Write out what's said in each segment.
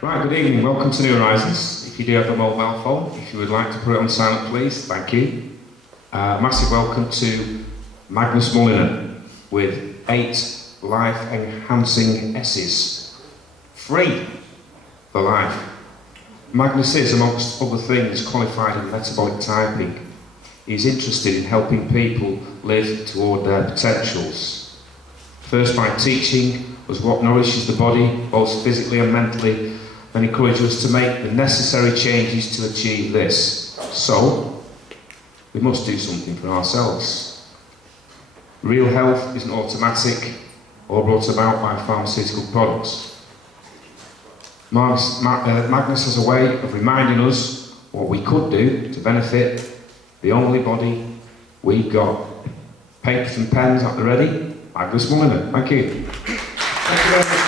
Right, good evening, welcome to New Horizons. If you do have a mobile phone, if you would like to put it on silent please, thank you. Massive welcome to Magnus Mulliner with 8 life-enhancing S's. Free for life. Magnus is, amongst other things, qualified in metabolic typing. He's interested in helping people live toward their potentials. First by teaching us what nourishes the body, both physically and mentally, and encourage us to make the necessary changes to achieve this. So, we must do something for ourselves. Real health isn't automatic or brought about by pharmaceutical products. Magnus has a way of reminding us what we could do to benefit the only body we've got. Papers and pens at the ready. Magnus Mulliner, thank you. Thank you very much.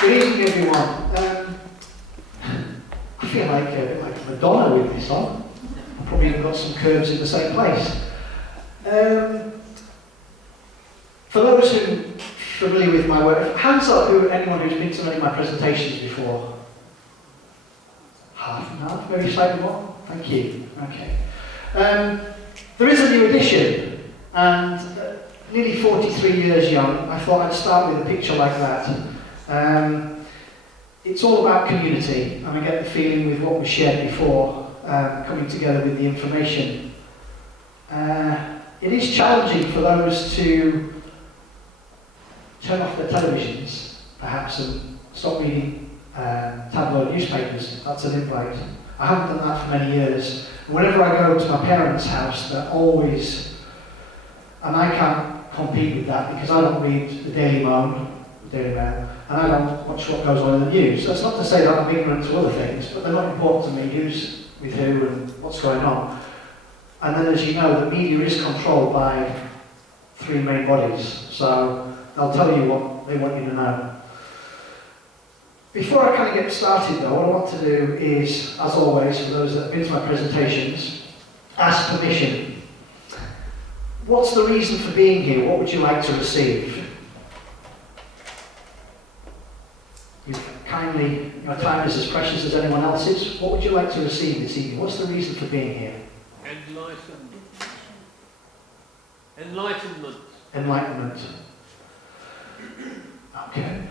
Good evening, everyone. I feel like a bit like Madonna with this on. I've probably even got some curves in the same place. For those who are familiar with my work, hands up anyone who's been to any of my presentations before. Half and half, very slightly more. Thank you. Okay. There is a new edition, and nearly 43 years young, I thought I'd start with a picture like that. It's all about community, and I get the feeling with what was shared before, coming together with the information. It is challenging for those to turn off their televisions, perhaps, and stop reading tabloid newspapers. That's an invite. I haven't done that for many years. Whenever I go to my parents' house, they're always, and I can't compete with that because I don't read the Daily Mail, and I don't watch what goes on in the news. That's not to say that I'm ignorant to other things, but they're not important to me, who's with who and what's going on. And then, as you know, the media is controlled by 3 main bodies, so they'll tell you what they want you to know. Before I kind of get started though, what I want to do is, as always, for those that have been to my presentations, ask permission. What's the reason for being here? What would you like to receive? You've kindly, your time is as precious as anyone else's. What would you like to receive this evening? What's the reason for being here? Enlightenment. Enlightenment. Enlightenment. Okay.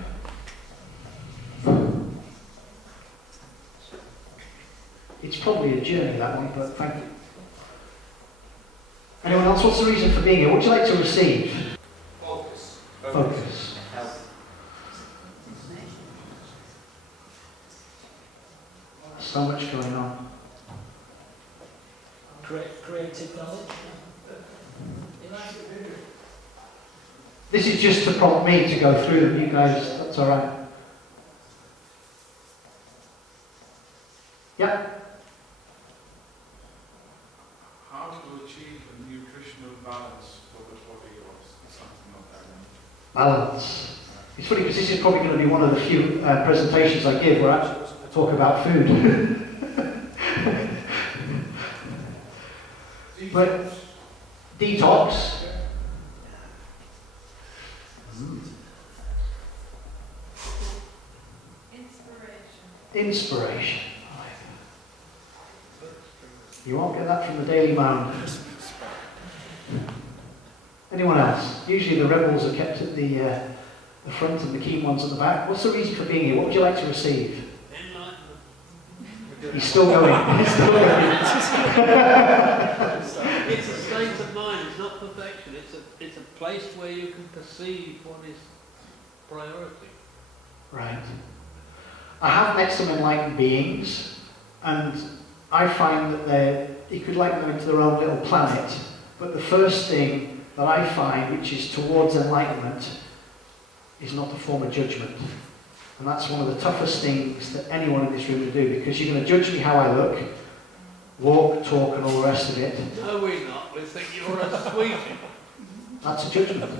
It's probably a journey, that one, but thank you. Anyone else? What's the reason for being here? What would you like to receive? Focus. Focus. So much going on. Creative knowledge. This is just to prompt me to go through them. You guys, that's all right. Yeah. How to achieve a nutritional balance for the body or something like that? Balance. It's funny because this is probably going to be one of the few presentations I give where I talk about food. But detox. Inspiration. You won't get that from the Daily Mail. Anyone else? Usually the rebels are kept at the the front and the keen ones at the back. What's the reason for being here? What would you like to receive? Enlightenment. He's still going. He's still going. It's a state of mind, it's not perfection. It's a place where you can perceive what is priority. Right. I have met some enlightened beings, and I find that you could liken them into their own little planet, but the first thing that I find, which is towards enlightenment, is not to form a judgment. And that's one of the toughest things that anyone in this room would do, because you're going to judge me how I look, walk, talk, and all the rest of it. No, we're not. We think you're a sweetie. That's a judgment.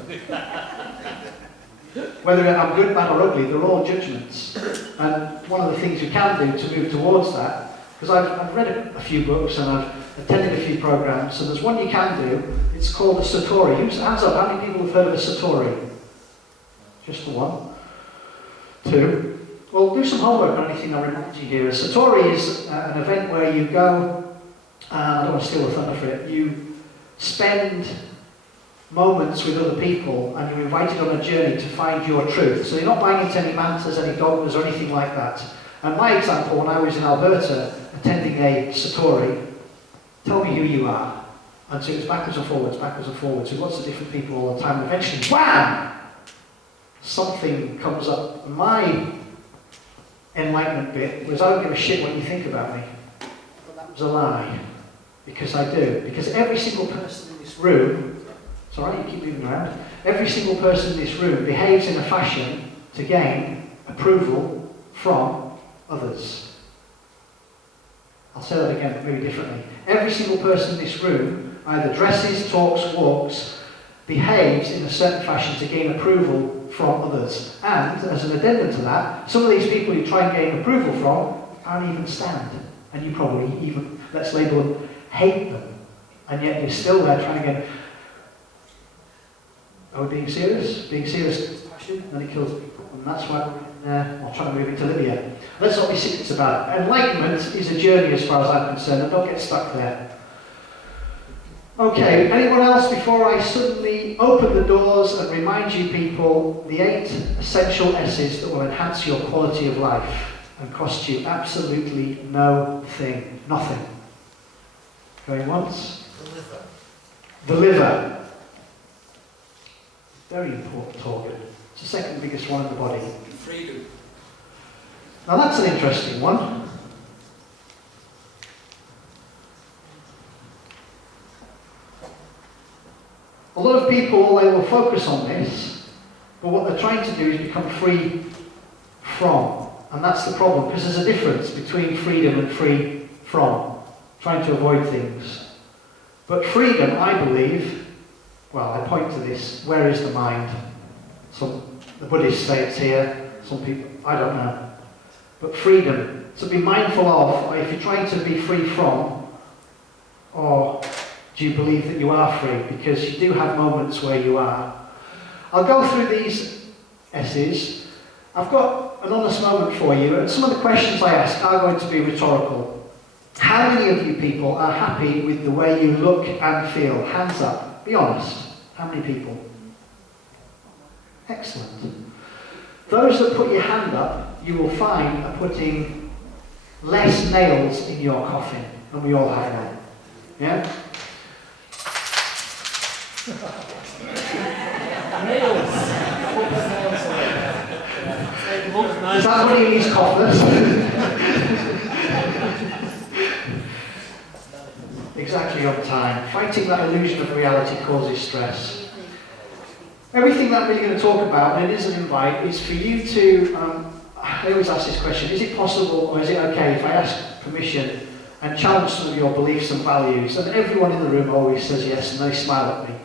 Whether I'm good, bad, or ugly, they're all judgments. And one of the things you can do to move towards that, because I've read a few books and I've attended a few programs, and there's one you can do. It's called a Satori. Hands up, how many people have heard of a Satori? Just the one. Two. Well, do some homework on anything I remind you here. A Satori is an event where you go, I don't want to steal the thunder for it, you spend moments with other people and you're invited on a journey to find your truth. So you're not buying into any mantras, any dogmas or anything like that. And my example, when I was in Alberta attending a Satori, tell me who you are. And so it was backwards and forwards with lots of different people all the time. And eventually, wham! Something comes up. My enlightenment bit was, I don't give a shit what you think about me. But that was a lie. Because I do. Because every single person in this room, it's alright, you keep moving around, every single person in this room behaves in a fashion to gain approval from others. I'll say that again, but maybe differently. Every single person in this room either dresses, talks, walks, behaves in a certain fashion to gain approval from others. And, as an addendum to that, some of these people you try and gain approval from can't even stand. And you probably even, let's label them, hate them. And yet you're still there trying to get... Are we being serious? Being serious is passion, then it kills people. And that's why I'll try to move into Libya. Let's not be secrets about it. Enlightenment is a journey as far as I'm concerned, and don't get stuck there. Okay, anyone else before I suddenly open the doors and remind you people the 8 essential S's that will enhance your quality of life and cost you absolutely nothing. Going once? The liver. Very important organ. It's the second biggest one in the body. Freedom. Now that's an interesting one. A lot of people, they will focus on this, but what they're trying to do is become free from. And that's the problem, because there's a difference between freedom and free from. Trying to avoid things. But freedom, I believe, well, I point to this, where is the mind? The Buddhists say it's here, some people, I don't know. But freedom, to be mindful of, or if you're trying to be free from, or do you believe that you are free? Because you do have moments where you are. I'll go through these S's. I've got an honest moment for you, and some of the questions I ask are going to be rhetorical. How many of you people are happy with the way you look and feel? Hands up. Be honest. How many people? Excellent. Those that put your hand up, you will find are putting less nails in your coffin, and we all have one. Yeah? Is that money in these coffers? Exactly on time. Fighting that illusion of reality causes stress. Everything that I'm really going to talk about, and it is an invite, is for you to, I always ask this question, is it possible or is it okay if I ask permission and challenge some of your beliefs and values? And everyone in the room always says yes, and they smile at me.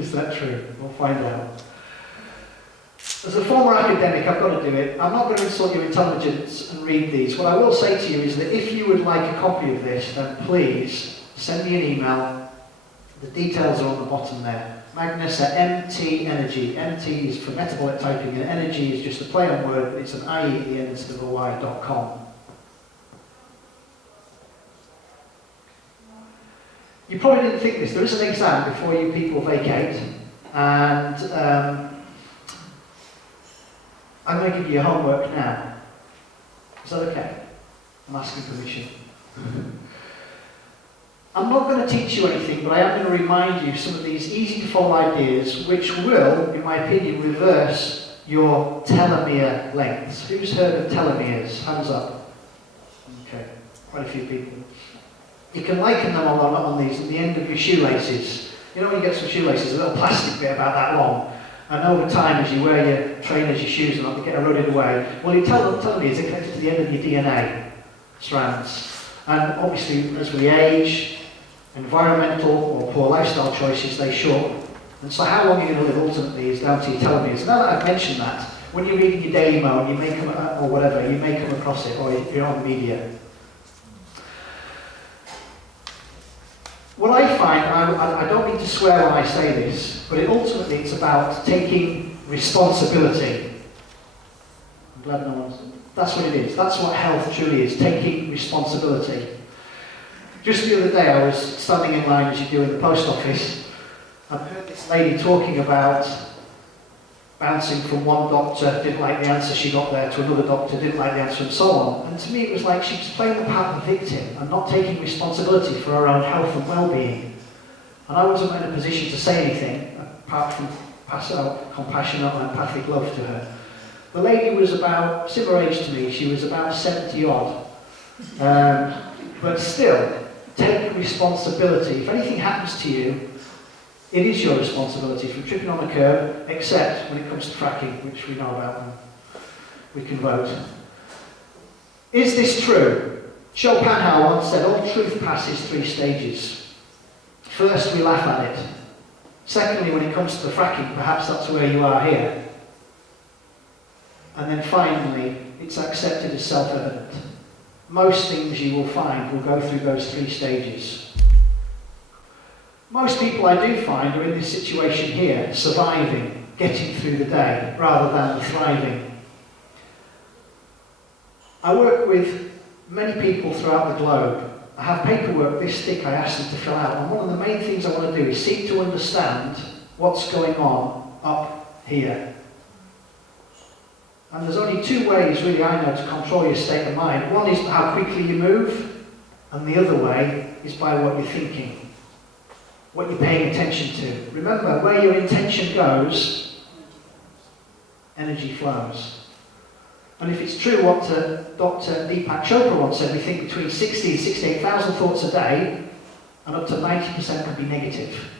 Is that true? We'll find out. As a former academic, I've got to do it. I'm not going to insult your intelligence and read these. What I will say to you is that if you would like a copy of this, then please send me an email. The details are on the bottom there. Magnus at MT Energy. MT is for metabolic typing, and energy is just a play on word. It's an IE at the end instead of a Y.com. You probably didn't think this. There is an exam before you people vacate, and I'm going to give you your homework now. Is that okay? I'm asking permission. I'm not going to teach you anything, but I am going to remind you some of these easy to follow ideas which will, in my opinion, reverse your telomere lengths. Who's heard of telomeres? Hands up. Okay, quite a few people. You can liken them on these at the end of your shoelaces. You know when you get some shoelaces, a little plastic bit about that long, and over time as you wear your trainers, your shoes and all, they get eroded away. Well, your telomeres are connected to the end of your DNA strands. And obviously, as we age, environmental or poor lifestyle choices, they shorten. And so how long you're going to live ultimately is down to your telomeres. Now that I've mentioned that, when you're reading your Daily Mo, you may come, or whatever, you may come across it, or you're on the media. What I find, I don't mean to swear when I say this, but ultimately it's about taking responsibility. I'm glad no one's... That's what it is. That's what health truly is, taking responsibility. Just the other day I was standing in line as you do in the post office. I heard this lady talking about bouncing from one doctor, didn't like the answer she got there, to another doctor, didn't like the answer, and so on. And to me it was like she was playing the part of the victim and not taking responsibility for her own health and well-being. And I wasn't in a position to say anything, apart from pass out compassionate and empathic love to her. The lady was about similar age to me, she was about 70 odd. But still, take responsibility. If anything happens to you, it is your responsibility, from tripping on the curb, except when it comes to fracking, which we know about and we can vote. Is this true? Schopenhauer once said, all truth passes 3 stages. First, we laugh at it. Secondly, when it comes to the fracking, perhaps that's where you are here. And then finally, it's accepted as self-evident. Most things you will find will go through those 3 stages. Most people I do find are in this situation here, surviving, getting through the day, rather than thriving. I work with many people throughout the globe. I have paperwork this thick I ask them to fill out, and one of the main things I want to do is seek to understand what's going on up here. And there's only 2 ways really I know to control your state of mind. One is how quickly you move, and the other way is by what you're thinking, what you're paying attention to. Remember, where your intention goes, energy flows. And if it's true what Dr. Deepak Chopra once said, we think between 60 and 68,000 thoughts a day, and up to 90% can be negative,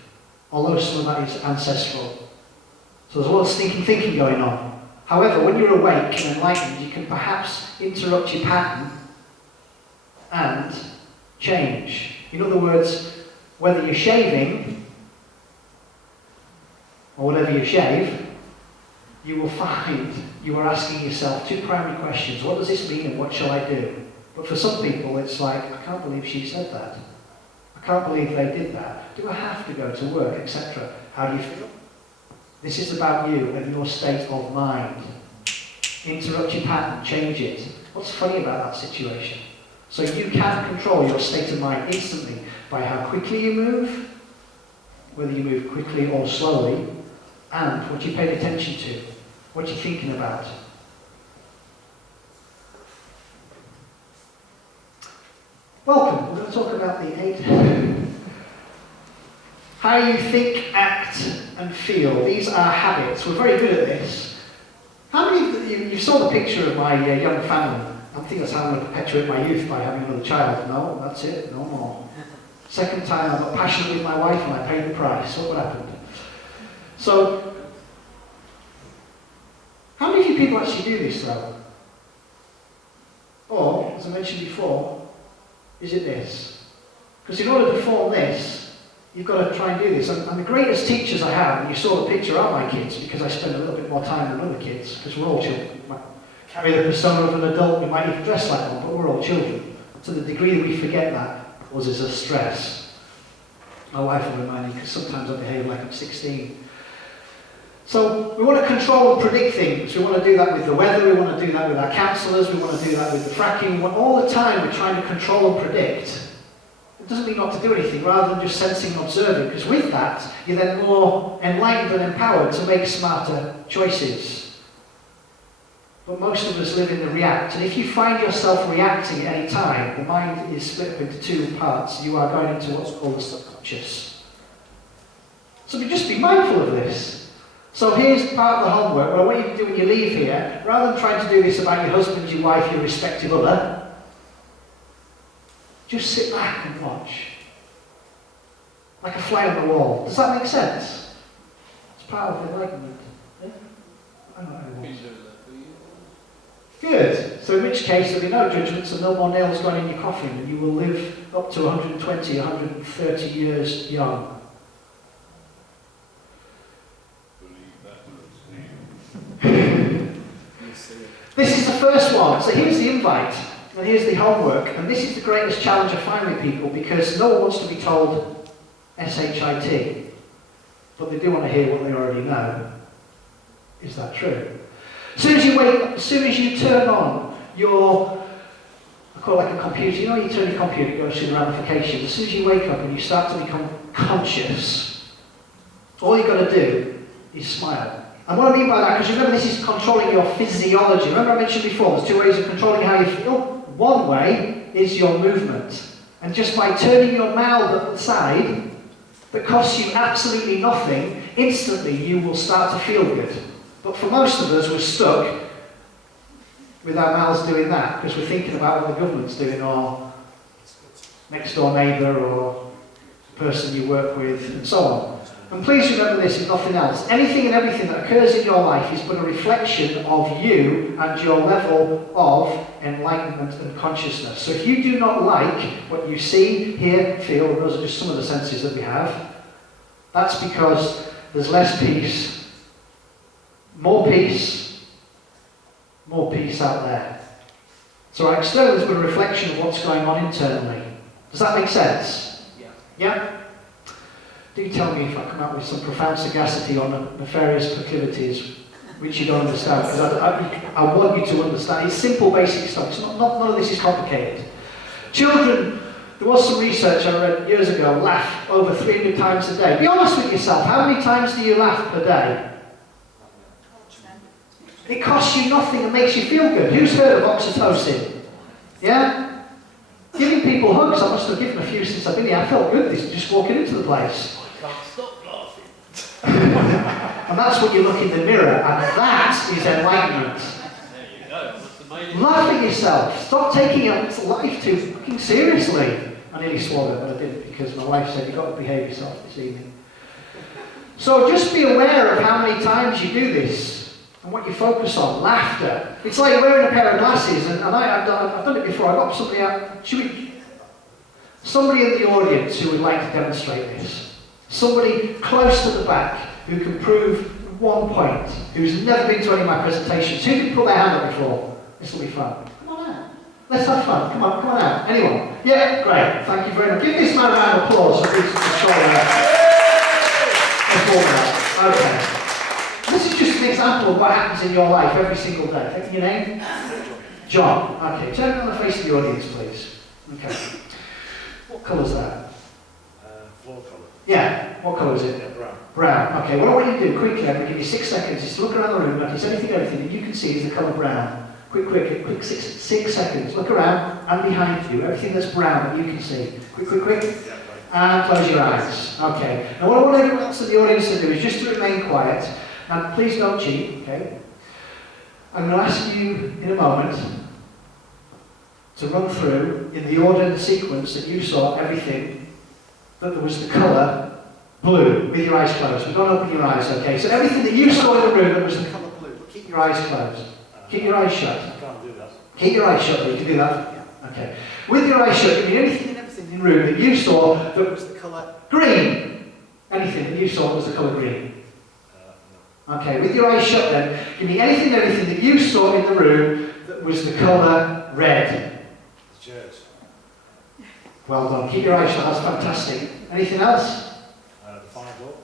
although some of that is ancestral. So there's a lot of stinking thinking going on. However, when you're awake and enlightened, you can perhaps interrupt your pattern and change. In other words, whether you're shaving or whatever you shave, you will find you are asking yourself 2 primary questions. What does this mean and what shall I do? But for some people it's like, I can't believe she said that. I can't believe they did that. Do I have to go to work, etc.? How do you feel? This is about you and your state of mind. Interrupt your pattern, change it. What's funny about that situation? So you can control your state of mind instantly by how quickly you move, whether you move quickly or slowly, and what you pay attention to, what you're thinking about. Welcome. We're going to talk about the 8. How you think, act, and feel. These are habits. We're very good at this. How many of you saw the picture of my young family? I think that's how I'm going to perpetuate my youth by having another child. No, that's it. No more. Second time I got passionate with my wife and I paid the price. Look what happened. So, how many of you people actually do this though? Or, as I mentioned before, is it this? Because in order to form this, you've got to try and do this. And the greatest teachers I have, and you saw the picture, are my kids, because I spend a little bit more time than other kids, because we're all children. We might carry the persona of an adult, we might even dress like one, but we're all children. To the degree that we forget that causes us stress. My wife will remind me, because sometimes I behave like I'm 16. So we want to control and predict things. We want to do that with the weather, we want to do that with our counsellors, we want to do that with the fracking. All the time we're trying to control and predict. It doesn't mean not to do anything, rather than just sensing and observing, because with that, you're then more enlightened and empowered to make smarter choices. But most of us live in the react. And if you find yourself reacting at any time, the mind is split up into two parts. You are going into what's called the subconscious. So just be mindful of this. So here's part of the homework. Well, what you can do when you leave here, rather than trying to do this about your husband, your wife, your respective other, just sit back and watch. Like a fly on the wall. Does that make sense? It's part of enlightenment. Yeah? I don't know. Good. So in which case there'll be no judgments and no more nails going in your coffin, and you will live up to 120, 130 years young. This is the first one. So here's the invite, and here's the homework, and this is the greatest challenge I find with people, because no one wants to be told SHIT, but they do want to hear what they already know. Is that true? As soon as you wake up, as soon as you turn on your, I call it like a computer, you know when you turn your computer, it goes through the ramifications. As soon as you wake up and you start to become conscious, all you've got to do is smile. And what I mean by that, because remember this is controlling your physiology. Remember I mentioned before, there's two ways of controlling how you feel. One way is your movement. And just by turning your mouth at the side, that costs you absolutely nothing, instantly you will start to feel good. But for most of us, we're stuck with our mouths doing that, because we're thinking about what the government's doing, or next door neighbour, or the person you work with, and so on. And please remember this, if nothing else. Anything and everything that occurs in your life is but a reflection of you and your level of enlightenment and consciousness. So if you do not like what you see, hear, feel, and those are just some of the senses that we have, that's because there's less peace, more peace out there. So our external is but a reflection of what's going on internally. Does that make sense? Yeah. Yeah? Do tell me if I come out with some profound sagacity on nefarious proclivities, which you don't understand, because I want you to understand. It's simple, basic stuff. It's none of this is complicated. Children, there was some research I read years ago, laugh over 300 times a day. Be honest with yourself, how many times do you laugh per day? It costs you nothing and makes you feel good. Who's heard of oxytocin? Yeah? Giving people hugs, I must have given a few since I've been here. I felt good just walking into the place. I can't stop laughing. And that's when you look in the mirror, and that is enlightenment. There you go. That's amazing. Laugh at yourself. Stop taking your life too fucking seriously. I nearly swallowed, but I didn't, because my wife said you've got to behave yourself this evening. So just be aware of how many times you do this. And what you focus on, laughter. It's like wearing a pair of glasses, and I've done it before. I got somebody out. Somebody in the audience who would like to demonstrate this. Somebody close to the back who can prove 1 point, who's never been to any of my presentations. Who can put their hand up before? This will be fun. Come on out. Let's have fun. Come on out. Anyone? Yeah, great. Thank you very much. Give this man a round of applause so he's controlling. Okay. This is just an example of what happens in your life every single day. Take your name? John. Okay, turn on the face of the audience, please. Okay. What colour is that? Floor colour. Yeah. What colour is it? Yeah, brown. Brown. Okay, what I want you to do quickly, I'm going to give you 6 seconds, just look around the room, notice everything that you can see is the colour brown. Quick, 6 seconds. Look around and behind you, everything that's brown that you can see. Quick. Yeah, And close your eyes. Okay. Now what I want everyone else in the audience to do is just to remain quiet. And please don't cheat, okay? I'm going to ask you in a moment to run through, in the order and the sequence that you saw everything, that there was the colour blue, with your eyes closed. But don't open your eyes, okay? So everything that you saw in the room that was the colour blue, but keep your eyes closed. Keep your eyes shut. I can't do that. Keep your eyes shut, you can do that? Yeah. Okay. With your eyes shut, give me anything and everything in the room that you saw that was the colour green. Anything that you saw that was the colour green. Okay, with your eyes shut then, give me anything and everything that you saw in the room that was the colour red. The church. Well done. Keep your eyes shut, that's fantastic. Anything else? The fire door.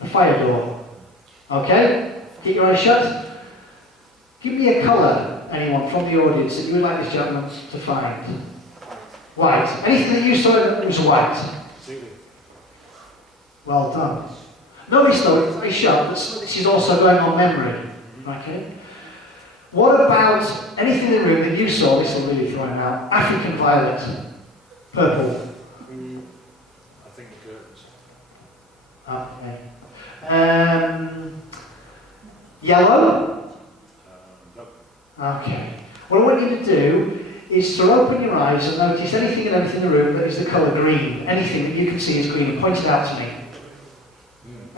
The fire door. Okay, keep your eyes shut. Give me a colour, anyone from the audience, that you would like this gentleman to find. White. Anything that you saw that was white. Ceiling. Well done. Notice though, it's very sharp, this is also going on memory. Okay? What about anything in the room that you saw? This will really throw him out. African violet, purple. I think the curtains. Okay. Yellow. No. Okay. What I want you to do is to open your eyes and notice anything and everything in the room that is the colour green. Anything that you can see is green. Point it out to me.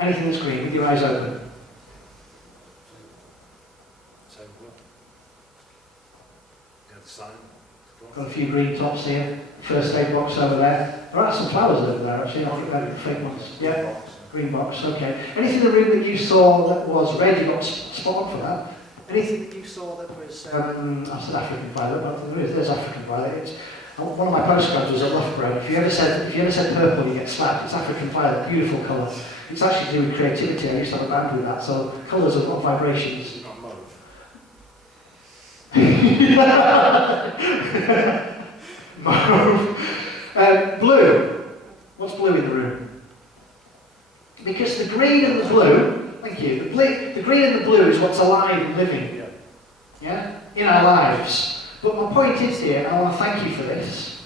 Anything that's green with your eyes open. Same colour. Yeah, the sign. Got a few green tops here. First aid box over there. There are some flowers over there actually. I'll look at the fake ones. Yeah. Green box, okay. Anything in the room that you saw that was red, you got spot on for that. Anything that you saw that was, I said African violet, but there's African violet. It's, one of my postcards was a Loughborough. If you ever said purple, you get slapped. It's African violet, beautiful colour. It's actually to do with creativity. I used to have a band with that. So colours have got vibrations. Not mauve. Mauve. Blue. What's blue in the room? Because the green and the blue, thank you, the green and the blue is what's alive and living, yeah, in our lives. But my point is here, and I want to thank you for this.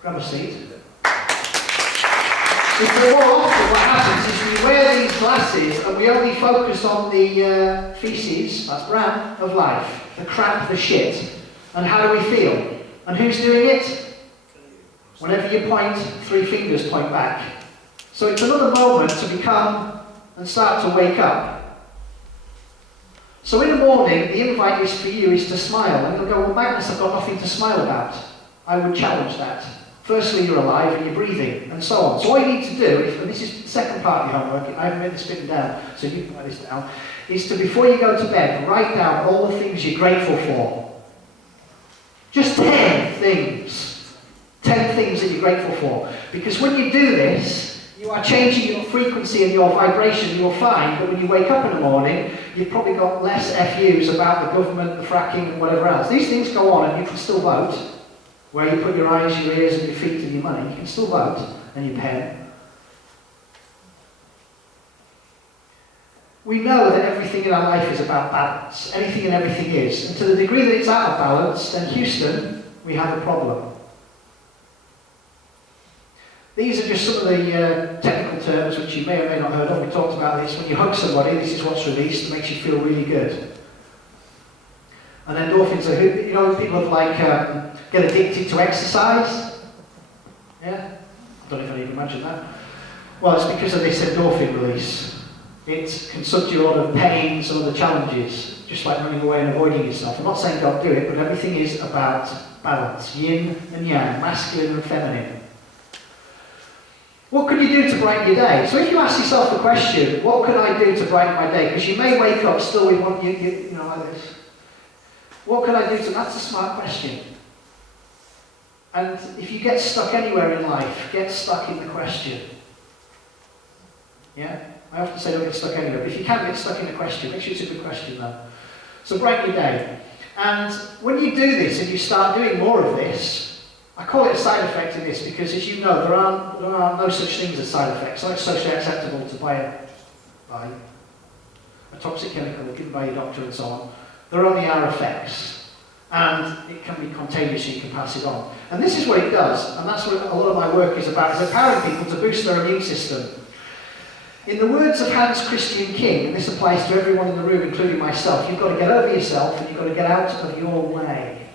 Grab a seat. Because more often what happens is we wear these glasses and we only focus on the feces, that's brown, of life, the crap, the shit. And how do we feel? And who's doing it? Whenever you point, 3 fingers point back. So it's another moment to become and start to wake up. So in the morning, the invite is for you is to smile. And you'll go, well, Magnus, I've got nothing to smile about. I would challenge that. Firstly, you're alive and you're breathing, and so on. So all you need to do, and this is the second part of your homework, I haven't written this written down, so you can write this down, is to, before you go to bed, write down all the things you're grateful for. Just 10 things. 10 things that you're grateful for. Because when you do this, you are changing your frequency and your vibration, you'll find that when you wake up in the morning, you've probably got less FUs about the government, the fracking, and whatever else. These things go on and you can still vote. Where you put your eyes, your ears, and your feet and your money, you can still vote, and your pen. We know that everything in our life is about balance. Anything and everything is. And to the degree that it's out of balance, then Houston, we have a problem. These are just some of the technical terms which you may or may not have heard of. We talked about this. When you hug somebody, this is what's released. It makes you feel really good. And endorphins are, you know, people have like get addicted to exercise. Yeah? I don't know if I can imagine that. Well, it's because of this endorphin release. It can subdue a lot of pains or the challenges, just like running away and avoiding yourself. I'm not saying don't do it, but everything is about balance. Yin and yang, masculine and feminine. What can you do to brighten your day? So if you ask yourself the question, what can I do to brighten my day? Because you may wake up still with one, you know, like this. What can I do to, that's a smart question. And if you get stuck anywhere in life, get stuck in the question. Yeah? I often say don't get stuck anywhere, but if you can get stuck in a question, make sure it's a good question though. So brighten your day. And when you do this and you start doing more of this, I call it a side effect in this because, as you know, there are no such things as side effects. It's not socially acceptable to buy a toxic chemical given by your doctor and so on. There only are effects, and it can be contagious and you can pass it on. And this is what it does, and that's what a lot of my work is about, is empowering people to boost their immune system. In the words of Hans Christian King, and this applies to everyone in the room, including myself, you've got to get over yourself and you've got to get out of your way.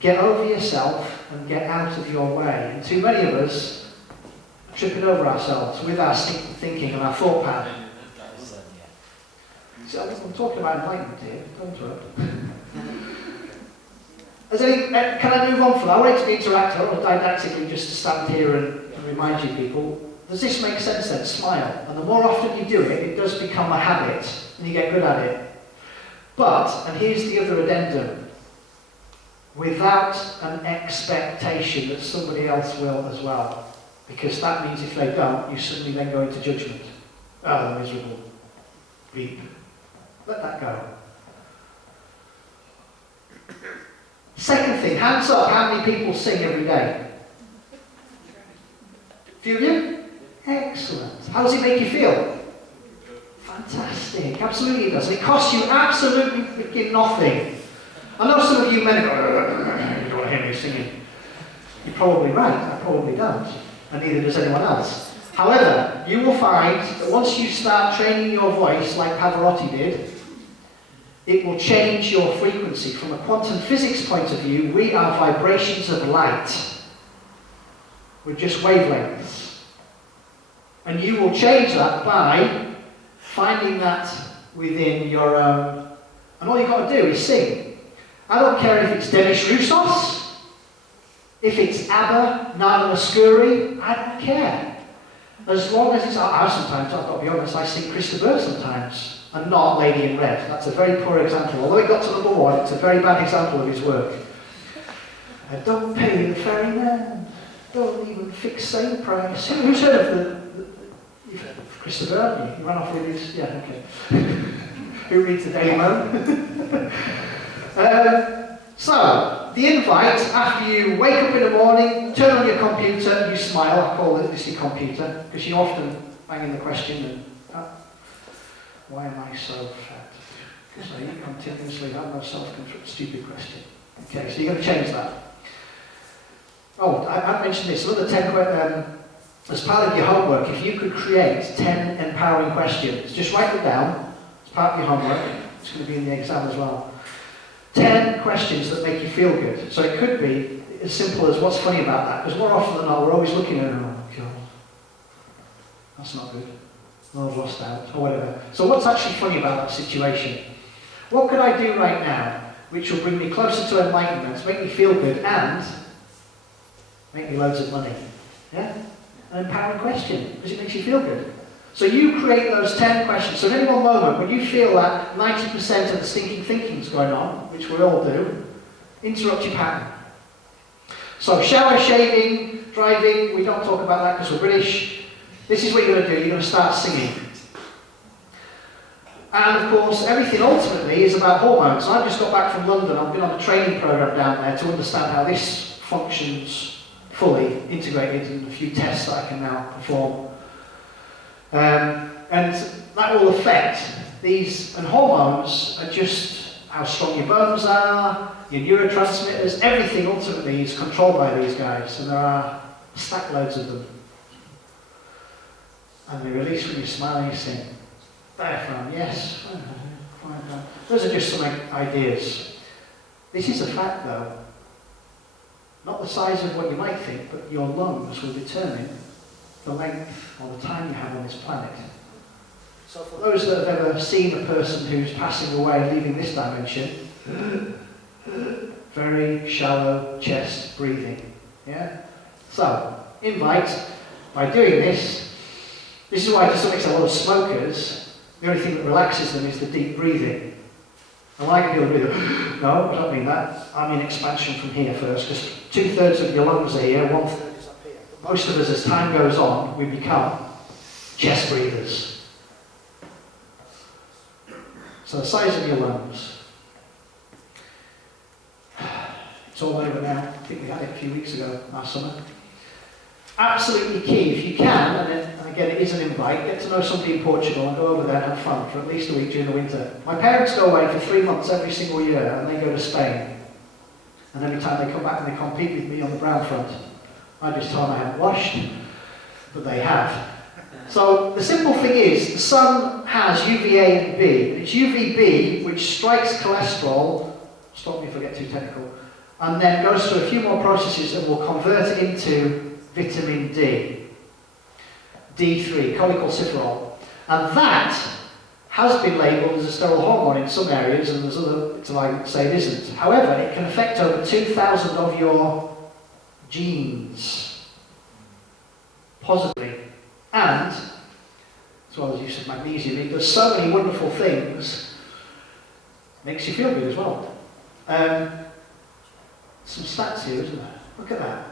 Get over yourself and get out of your way. And too many of us are tripping over ourselves with our thinking and our thought pattern. So I'm talking about enlightenment here, don't worry. Can I move on from that? I want it to be interactive, or didactically just to stand here and remind you people. Does this make sense then? Smile. And the more often you do it, it does become a habit, and you get good at it. But, and here's the other addendum, without an expectation that somebody else will as well. Because that means if they don't, you suddenly then go into judgment. Oh, they're miserable. Beep. Let that go. Second thing, hands up, how many people sing every day? A few of you? Excellent. How does it make you feel? Fantastic, absolutely it does. And it costs you absolutely freaking nothing. I know some of you men go, you don't want to hear me singing. You're probably right, I probably don't. And neither does anyone else. However, you will find that once you start training your voice like Pavarotti did, it will change your frequency. From a quantum physics point of view, we are vibrations of light. We're just wavelengths. And you will change that by finding that within your own. And all you've got to do is sing. I don't care if it's Demis Roussos, if it's ABBA, Nana Muscuri, I don't care. As long as it's, sometimes, I've got to be honest, I sing Christopher sometimes, and not Lady in Red. That's a very poor example. Although it got to #1, it's a very bad example of his work. Don't pay the ferryman, don't even fix sale price. Who's heard of you've heard of Christopher, haven't you? He ran off with his, yeah, okay. Who reads the Daily Mail? So, the invite, after you wake up in the morning, turn on your computer, you smile, I call this your computer, because you often bang in the question, and why am I so fat? Because I eat continuously, have no self-control, stupid question. Okay, so you're going to change that. Oh, I mentioned this, another 10, as part of your homework, if you could create 10 empowering questions, just write them down, as part of your homework, it's going to be in the exam as well. 10 questions that make you feel good. So it could be as simple as what's funny about that, because more often than not we're always looking at it, oh God, that's not good, oh I've lost out, or whatever. So what's actually funny about that situation? What could I do right now which will bring me closer to enlightenment, make me feel good, and make me loads of money? Yeah? An empowering question, because it makes you feel good. So you create those 10 questions. So at any one moment, when you feel that 90% of the stinking thinking's going on, which we all do, interrupt your pattern. So shower, shaving, driving, we don't talk about that because we're British. This is what you're going to do. You're going to start singing. And of course, everything ultimately is about hormones. I've just got back from London. I've been on a training program down there to understand how this functions fully integrated in a few tests that I can now perform. And that will affect these, and hormones are just how strong your bones are, your neurotransmitters, everything ultimately is controlled by these guys, and there are stack loads of them. And they release when you smile and you sing. Diaphragm, yes. Those are just some ideas. This is a fact though. Not the size of what you might think, but your lungs will determine the length or the time you have on this planet. So for those that have ever seen a person who's passing away, leaving this dimension, very shallow chest breathing. Yeah? So, invite, by doing this is why to some extent a lot of smokers, the only thing that relaxes them is the deep breathing. And when I get people breathing, no, I don't mean that. I mean expansion from here first, because 2/3 of your lungs are here, 1/3 is up here. But most of us, as time goes on, we become chest breathers. So the size of your lungs. It's all over now. I think we had it a few weeks ago, last summer. Absolutely key, if you can, and again it is an invite, get to know somebody in Portugal and go over there and have fun for at least a week during the winter. My parents go away for 3 months every single year, and they go to Spain. And every time they come back and they compete with me on the brown front, I just tell them I haven't washed, but they have. So the simple thing is, the sun has UVA and B. It's UVB which strikes cholesterol, stop me if I get too technical, and then goes through a few more processes and will convert it into vitamin D. D3, cholecalciferol. And that has been labelled as a steroid hormone in some areas, and there's other to like say it isn't. However, it can affect over 2,000 of your genes positively. And, as well as use of magnesium, it does so many wonderful things, makes you feel good as well. Some stats here, isn't there? Look at that.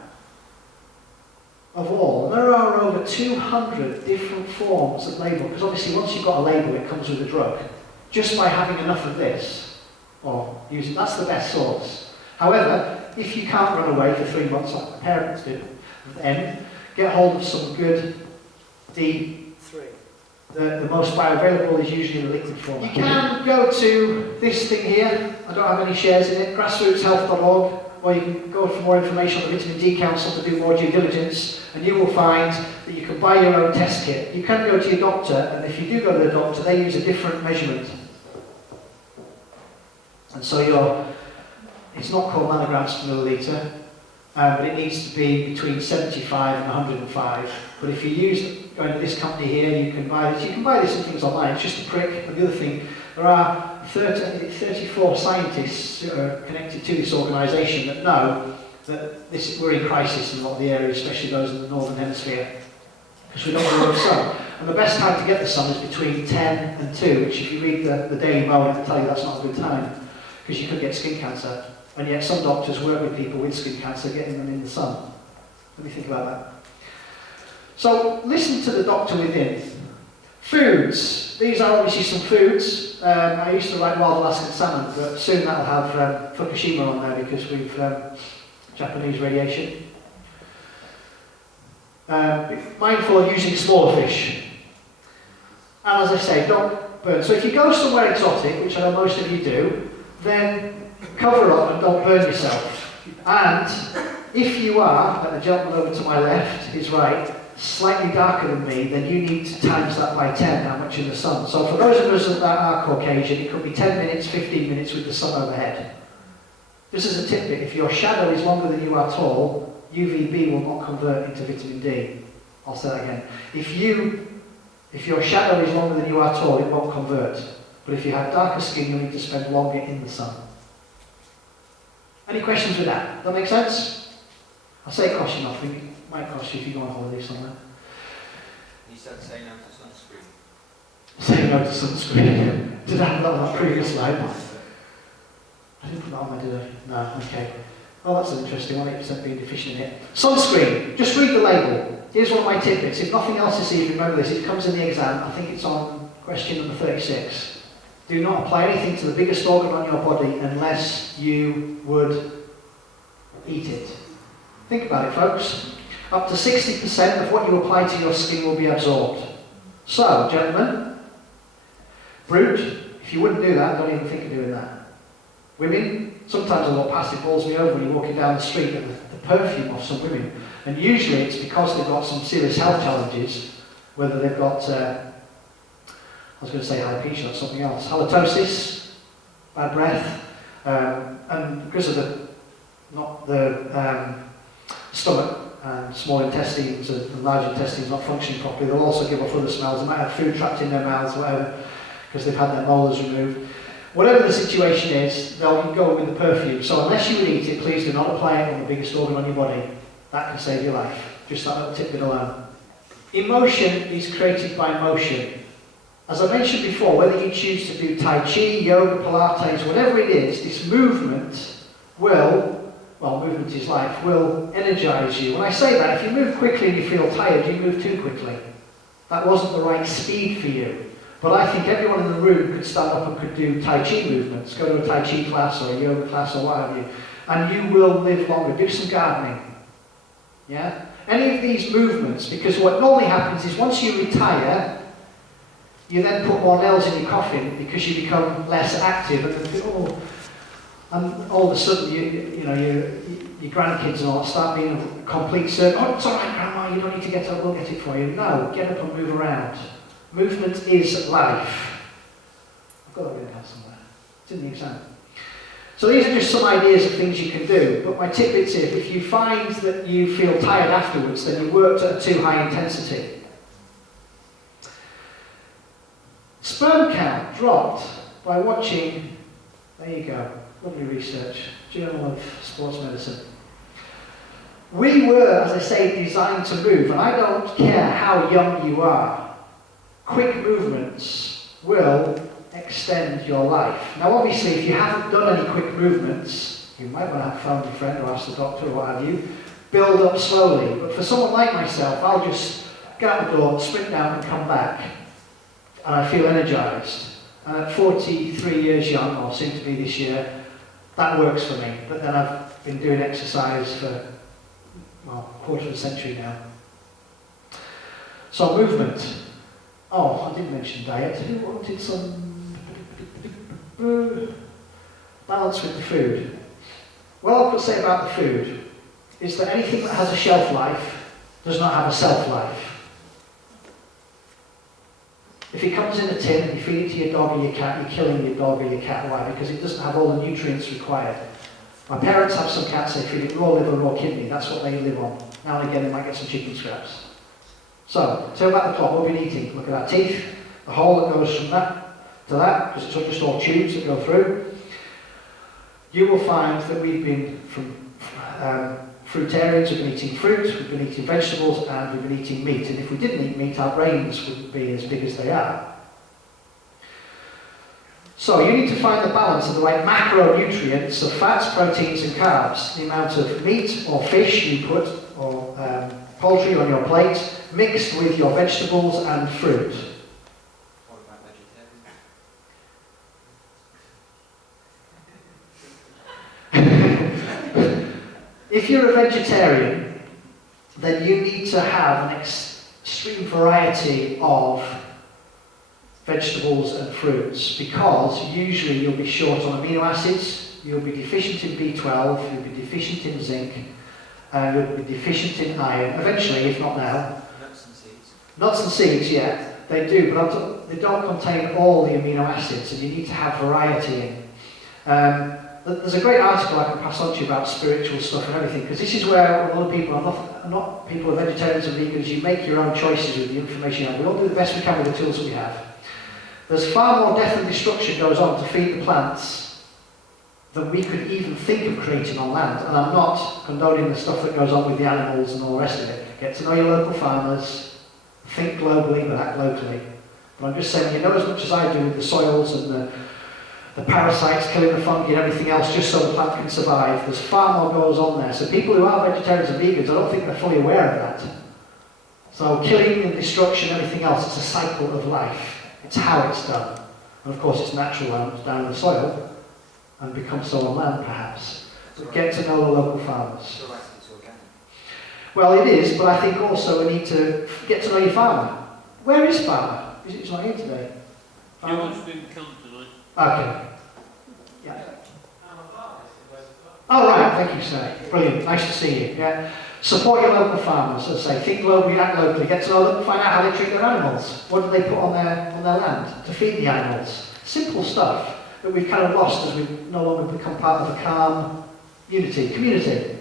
Of all, there are over 200 different forms of label, because obviously once you've got a label, it comes with a drug. Just by having enough of this, or using, that's the best source. However, if you can't run away for 3 months like my parents did, then get hold of some good D3. The most bioavailable is usually the liquid form. You can go to this thing here. I don't have any shares in it, grassrootshealth.org, or you can go for more information on the Vitamin D Council to do more due diligence, and you will find that you can buy your own test kit. You can go to your doctor, and if you do go to the doctor, they use a different measurement. And so it's not called nanograms per milliliter, but it needs to be between 75 and 105. But if you go into this company here, you can buy this. You can buy this and things online. It's just a prick. And the other thing, there are 34 scientists who are connected to this organisation that know that we're in crisis in a lot of the areas, especially those in the northern hemisphere, because we don't want to run sun. And the best time to get the sun is between 10 and 2, which if you read the Daily Mail, it'll tell you that's not a good time, because you could get skin cancer. And yet some doctors work with people with skin cancer, getting them in the sun. What do you think about that? So listen to the doctor within. Foods. These are obviously some foods. I used to like wild Alaskan salmon, but soon that'll have Fukushima on there because we've Japanese radiation. Be mindful of using smaller fish. And as I say, don't burn. So if you go somewhere exotic, which I know most of you do, then cover up and don't burn yourself. And if you are, like the gentleman over to my left is right, slightly darker than me, then you need to times that by 10, how much in the sun. So for those of us that are Caucasian, it could be 10 minutes, 15 minutes with the sun overhead. This is a tidbit. If your shadow is longer than you are tall, UVB will not convert into vitamin D. I'll say that again. If your shadow is longer than you are tall, it won't convert. But if you have darker skin, you'll need to spend longer in the sun. Any questions with that? Does that make sense? I'll say it costs you nothing. It might cost you if you go on holiday somewhere. You said say no to sunscreen. Say no to sunscreen. Did I have that on that previous slide? I didn't put that on my, did I? No, okay. Oh, that's an interesting one, 8% being deficient in it. Sunscreen. Just read the label. Here's one of my tidbits. If nothing else this evening, remember this. It comes in the exam. I think it's on question number 36. Do not apply anything to the biggest organ on your body unless you would eat it. Think about it, folks. Up to 60% of what you apply to your skin will be absorbed. So, gentlemen, brute, if you wouldn't do that, don't even think of doing that. Women, sometimes I walk past, it balls me over when you're walking down the street and the perfume of some women. And usually it's because they've got some serious health challenges, whether they've got, I was going to say alopecia or something else, halitosis, bad breath, and because of the stomach and small intestines and large intestines not functioning properly, they'll also give off other smells. They might have food trapped in their mouths, whatever, because they've had their molars removed. Whatever the situation is, they'll go with the perfume. So unless you would eat it, please do not apply it on the biggest organ on your body. That can save your life. Just that little tidbit alone. Emotion is created by motion. As I mentioned before, whether you choose to do Tai Chi, yoga, Pilates, whatever it is, this movement will, well, movement is life, will energize you. When I say that, if you move quickly and you feel tired, you move too quickly. That wasn't the right speed for you. But I think everyone in the room could stand up and could do Tai Chi movements, go to a Tai Chi class or a yoga class or what have you, and you will live longer. Do some gardening. Yeah? Any of these movements, because what normally happens is once you retire, you then put more nails in your coffin because you become less active, and all of a sudden your grandkids and all start being a complete circle. Oh, it's all right, Grandma, you don't need to get up, we'll get it for you. No, get up and move around. Movement is life. I've got that written down somewhere. It's in the exam. So these are just some ideas of things you can do. But my tidbits here, if you find that you feel tired afterwards, then you worked at a too high intensity. Sperm count dropped by watching, there you go, lovely research, Journal of Sports Medicine. We were, as I say, designed to move, and I don't care how young you are. Quick movements will extend your life. Now obviously if you haven't done any quick movements, you might want to have phone a friend or ask the doctor or what have you, build up slowly. But for someone like myself, I'll just get out the door, sprint down and come back. And I feel energized. And at 43 years young, or soon to be this year, that works for me. But then I've been doing exercise for, well, a quarter of a century now. So movement. Oh, I didn't mention diet. Who wanted some balance with the food? What I could say about the food is that anything that has a shelf life does not have a self life. If it comes in a tin and you feed it to your dog or your cat, you're killing your dog or your cat. Why? Because it doesn't have all the nutrients required. My parents have some cats, they feed it raw liver, raw kidney. That's what they live on. Now and again they might get some chicken scraps. So, tell about the clock, what we've been eating. Look at our teeth, the hole that goes from that to that, because it's just all tubes that go through. You will find that we've been from fruitarians, we've been eating fruit, we've been eating vegetables, and we've been eating meat. And if we didn't eat meat, our brains wouldn't be as big as they are. So you need to find the balance of the right macronutrients of fats, proteins and carbs. The amount of meat or fish you put, or poultry on your plate, mixed with your vegetables and fruit. What about vegetarian? If you're a vegetarian, then you need to have an extreme variety of vegetables and fruits, because usually you'll be short on amino acids, you'll be deficient in B12, you'll be deficient in zinc, and you'll be deficient in iron, eventually, if not now. Nuts and seeds. Nuts and seeds, yeah, they do, but they don't contain all the amino acids, and you need to have variety in. There's a great article I can pass on to you about spiritual stuff and everything, because this is where a lot of people, I'm not people who are vegetarians and vegans, you make your own choices with the information you have. We all do the best we can with the tools we have. There's far more death and destruction goes on to feed the plants than we could even think of creating on land. And I'm not condoning the stuff that goes on with the animals and all the rest of it. Get to know your local farmers, think globally but act locally. But I'm just saying, you know as much as I do with the soils and the parasites killing the fungi and everything else just so the plant can survive. There's far more goes on there. So people who are vegetarians and vegans, I don't think they're fully aware of that. So killing and destruction and everything else, it's a cycle of life. It's how it's done. And of course it's natural down in the soil and becomes so on land perhaps. But get to know the local farmers. It's all right if it's organic. Well it is, but I think also we need to get to know your farmer. Where is farmer? He's not here today. You want to come tonight? Okay. Yeah. Oh right, thank you sir. Brilliant, nice to see you. Yeah. Support your local farmers, as I say, think globally, act locally, get to know them, find out how they treat their animals. What do they put on their land to feed the animals? Simple stuff that we've kind of lost as we've no longer become part of a calm community.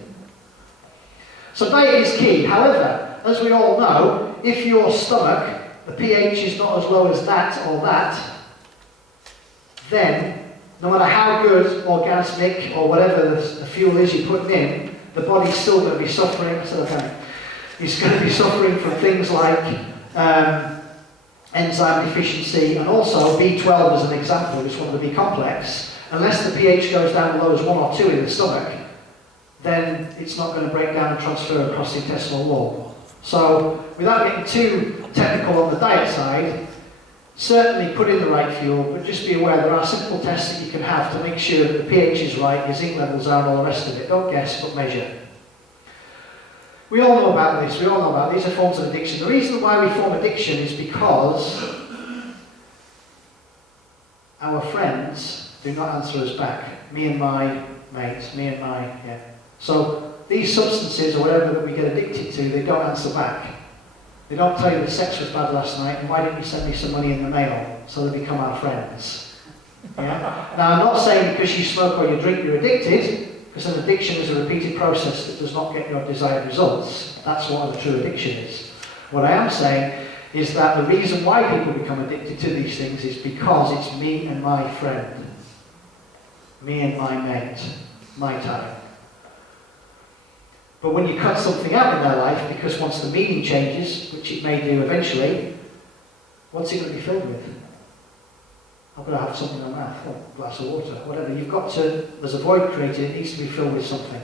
So diet is key. However, as we all know, if your stomach, the pH is not as low as that or that, then no matter how good organic or whatever the fuel is you're putting in, the body's still going to be suffering. It's going to be suffering from things like enzyme deficiency, and also B12 as an example, which is one of the B complex. Unless the pH goes down as low as 1 or 2 in the stomach, then it's not going to break down and transfer across the intestinal wall. So, without getting too technical on the diet side, certainly put in the right fuel, but just be aware there are simple tests that you can have to make sure that the pH is right, your zinc levels are, and all the rest of it. Don't guess, but measure. We all know about this. We all know about these are forms of addiction. The reason why we form addiction is because our friends do not answer us back. Me and my mates, yeah. So these substances or whatever that we get addicted to, they don't answer back. They don't tell you the sex was bad last night, and why didn't you send me some money in the mail? So they become our friends. Yeah? Now I'm not saying because you smoke or you drink you're addicted, because an addiction is a repeated process that does not get your desired results. That's what a true addiction is. What I am saying is that the reason why people become addicted to these things is because it's me and my friend. Me and my mate. My type. But when you cut something out in their life, because once the meaning changes, which it may do eventually, what's it going to be filled with? I've got to have something in my mouth, a glass of water, whatever. You've got to, there's a void created, it needs to be filled with something.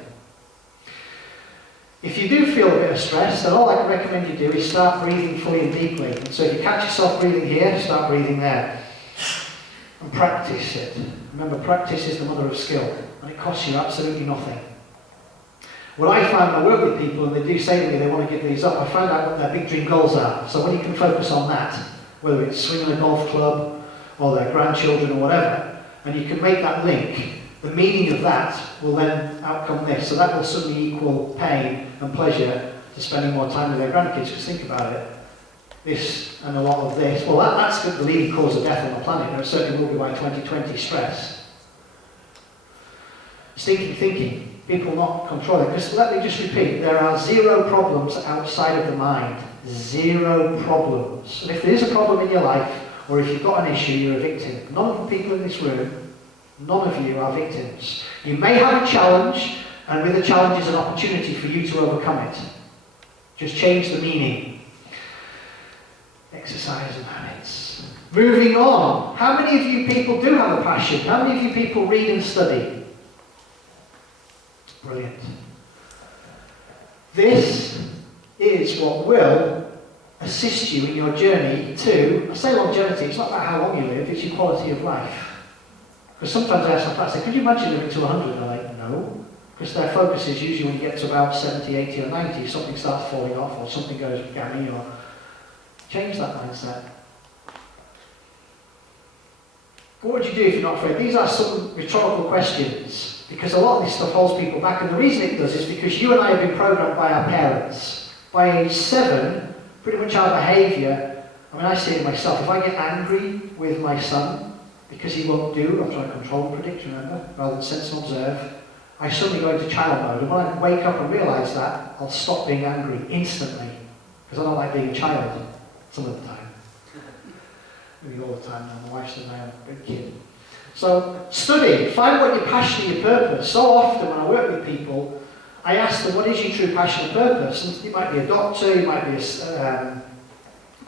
If you do feel a bit of stress, then all I can recommend you do is start breathing fully and deeply. And so if you catch yourself breathing here, start breathing there. And practice it. Remember, practice is the mother of skill, and it costs you absolutely nothing. What I find when I work with people, and they do say to me they want to give these up, I find out what their big dream goals are. So when you can focus on that, whether it's swinging a golf club or their grandchildren or whatever, and you can make that link, the meaning of that will then outcome this. So that will suddenly equal pain and pleasure to spending more time with their grandkids. Just think about it. This and a lot of this, well, that's the leading cause of death on the planet, and it certainly will be by 2020, stress. Stinking thinking, people not controlling. Because let me just repeat, there are 0 problems outside of the mind. 0 problems. And if there is a problem in your life, or if you've got an issue, you're a victim. None of the people in this room, none of you are victims. You may have a challenge, and with the challenge is an opportunity for you to overcome it. Just change the meaning. Exercise and habits. Moving on. How many of you people do have a passion? How many of you people read and study? Brilliant. This is what will assist you in your journey to, I say longevity, it's not about how long you live, it's your quality of life. Because sometimes I ask my class, could you imagine living to 100? And they're like, no. Because their focus is usually when you get to about 70, 80 or 90, something starts falling off or something goes gammy or change that mindset. What would you do if you're not afraid? These are some rhetorical questions because a lot of this stuff holds people back, and the reason it does is because you and I have been programmed by our parents. By age 7, pretty much our behaviour, I mean I see it myself, if I get angry with my son because he won't do, I'm trying to control and predict, remember, rather than sense and observe, I suddenly go into child mode, and when I wake up and realise that, I'll stop being angry instantly because I don't like being a child. Some of the time. Maybe all the time now. My wife's my big kid. So, study. Find what your passion and your purpose. So often when I work with people, I ask them, what is your true passion and purpose? And you might be a doctor, you might be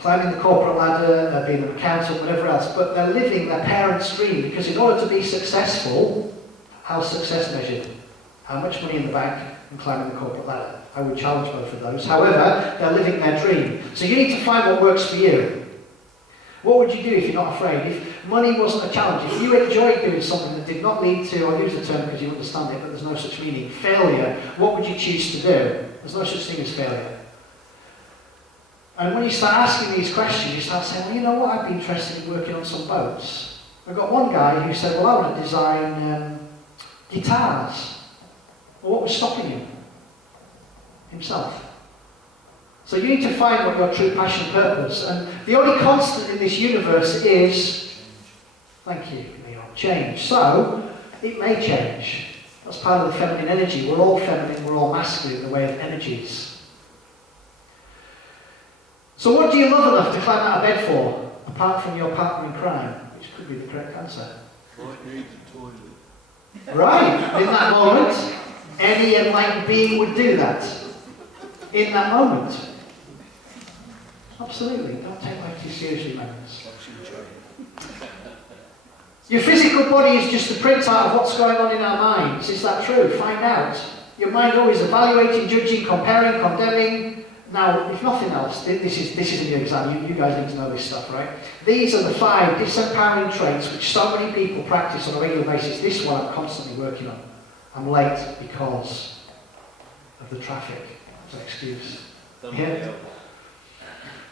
climbing the corporate ladder, being an accountant, whatever else, but they're living their parents' dream, because in order to be successful, how's success measured? How much money in the bank and climbing the corporate ladder? I would challenge both of those. However, they're living their dream. So you need to find what works for you. What would you do if you're not afraid? If money wasn't a challenge, if you enjoyed doing something that did not lead to, I'll use the term because you understand it, but there's no such meaning, failure, what would you choose to do? There's no such thing as failure. And when you start asking these questions, you start saying, well, you know what, I'd be interested in working on some boats. I've got one guy who said, well, I want to design guitars. Well, what was stopping you? Himself. So you need to find what your true passion and purpose, and the only constant in this universe is, thank you, Leon, change. So, it may change. That's part of the feminine energy. We're all feminine, we're all masculine in the way of energies. So what do you love enough to climb out of bed for, apart from your partner in crime, which could be the correct answer? Might need the toilet. Right, in that moment, any enlightened being would do that. In that moment. Absolutely, don't take life too seriously, Magnus. Your physical body is just a printout of what's going on in our minds. Is that true? Find out. Your mind always evaluating, judging, comparing, condemning. Now, if nothing else, this is in your exam, you guys need to know this stuff, right? These are the 5 disempowering traits which so many people practice on a regular basis. This one I'm constantly working on. I'm late because of the traffic. It's an excuse. Yeah.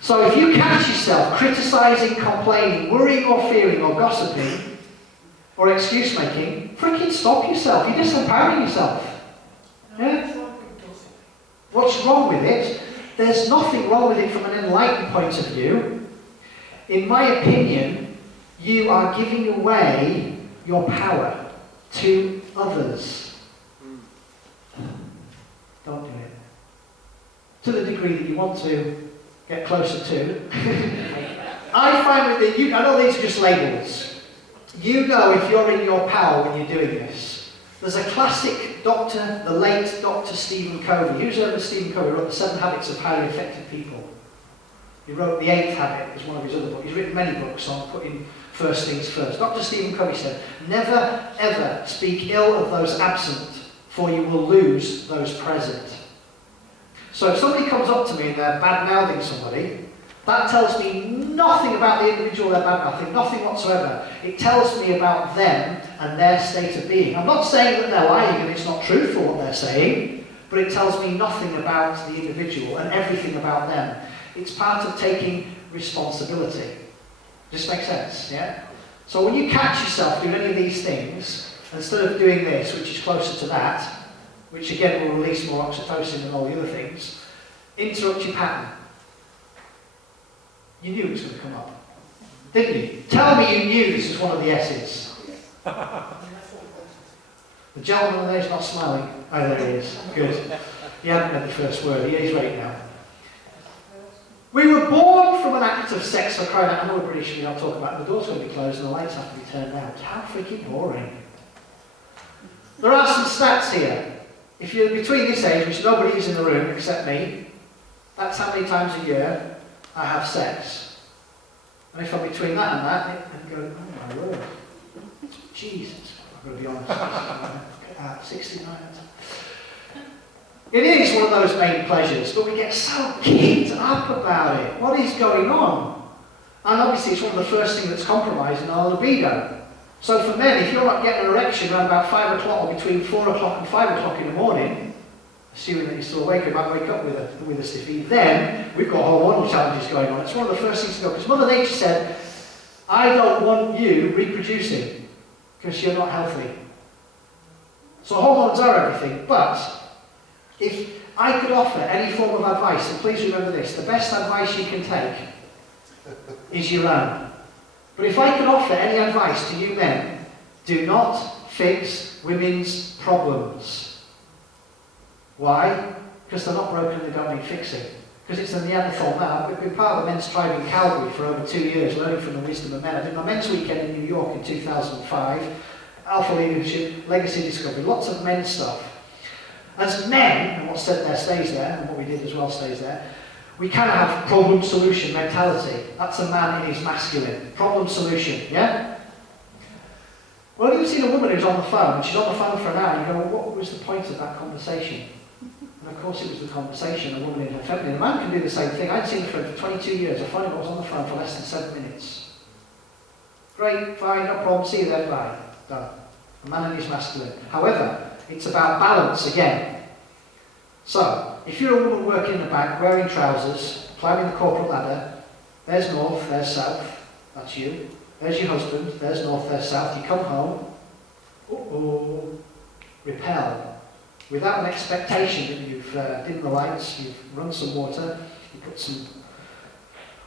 So if you catch yourself criticising, complaining, worrying or fearing or gossiping or excuse making, freaking stop yourself. You're disempowering yourself. Yeah? What's wrong with it? There's nothing wrong with it from an enlightened point of view. In my opinion, you are giving away your power to others. Don't do it. To the degree that you want to get closer to. I find with I know these are just labels. You know if you're in your power when you're doing this. There's a classic doctor, the late Dr. Stephen Covey. Who's heard of Stephen Covey? He wrote The 7 Habits of Highly Effective People. He wrote The 8th Habit, is one of his other books. He's written many books on putting first things first. Dr. Stephen Covey said, never ever speak ill of those absent, for you will lose those present. So if somebody comes up to me and they're bad-mouthing somebody, that tells me nothing about the individual they're bad-mouthing, nothing whatsoever. It tells me about them and their state of being. I'm not saying that they're lying and it's not truthful what they're saying, but it tells me nothing about the individual and everything about them. It's part of taking responsibility. Does this make sense? Yeah? So when you catch yourself doing any of these things, instead of doing this, which is closer to that, which again will release more oxytocin than all the other things, interrupt your pattern. You knew it was going to come up. Didn't you? Tell me you knew this was one of the S's. The gentleman there is not smiling. Oh, there he is. Good. He hadn't read the first word. He is ready now. We were born from an act of sex, for crying out. I know we're British, we don't talk about it. The door's going to be closed and the lights have to be turned out. How freaking boring. There are some stats here. If you're between this age, which nobody is in the room except me, that's how many times a year I have sex. And if I'm between that and that, I go, oh my word. Jesus. I've got to be honest. 69. It is one of those main pleasures, but we get so kicked up about it. What is going on? And obviously it's one of the first things that's compromising our libido. So for men, if you're not getting an erection around about 5 o'clock or between 4 o'clock and 5 o'clock in the morning, assuming that you're still awake, you might wake up with a stiffy, then we've got hormonal challenges going on. It's one of the first things to go, because Mother Nature said, I don't want you reproducing, because you're not healthy. So hormones are everything, but if I could offer any form of advice, and please remember this, the best advice you can take is your own. But if I could offer any advice to you men, do not fix women's problems. Why? Because they're not broken, they don't need fixing. Because it's a Neanderthal man. We've been part of the men's tribe in Calgary for over 2 years, learning from the wisdom of men. I did my men's weekend in New York in 2005. Alpha leadership, legacy discovery, lots of men's stuff. As men, and what's said there stays there, and what we did as well stays there, we kind of have problem-solution mentality. That's a man in his masculine. Problem-solution, yeah? Well, have you seen a woman who's on the phone, and she's on the phone for an hour, and you go, well, what was the point of that conversation? And of course it was the conversation, a woman in her feminine. A man can do the same thing. I'd seen a friend for 22 years. I found I was on the phone for less than 7 minutes. Great, fine, no problem, see you then, bye. Done. A man in his masculine. However, it's about balance again. So, if you're a woman working in the back, wearing trousers, climbing the corporate ladder, there's north, there's south, that's you. There's your husband, there's north, there's south. You come home, repel, without an expectation that you've dimmed the lights, you've run some water, you put some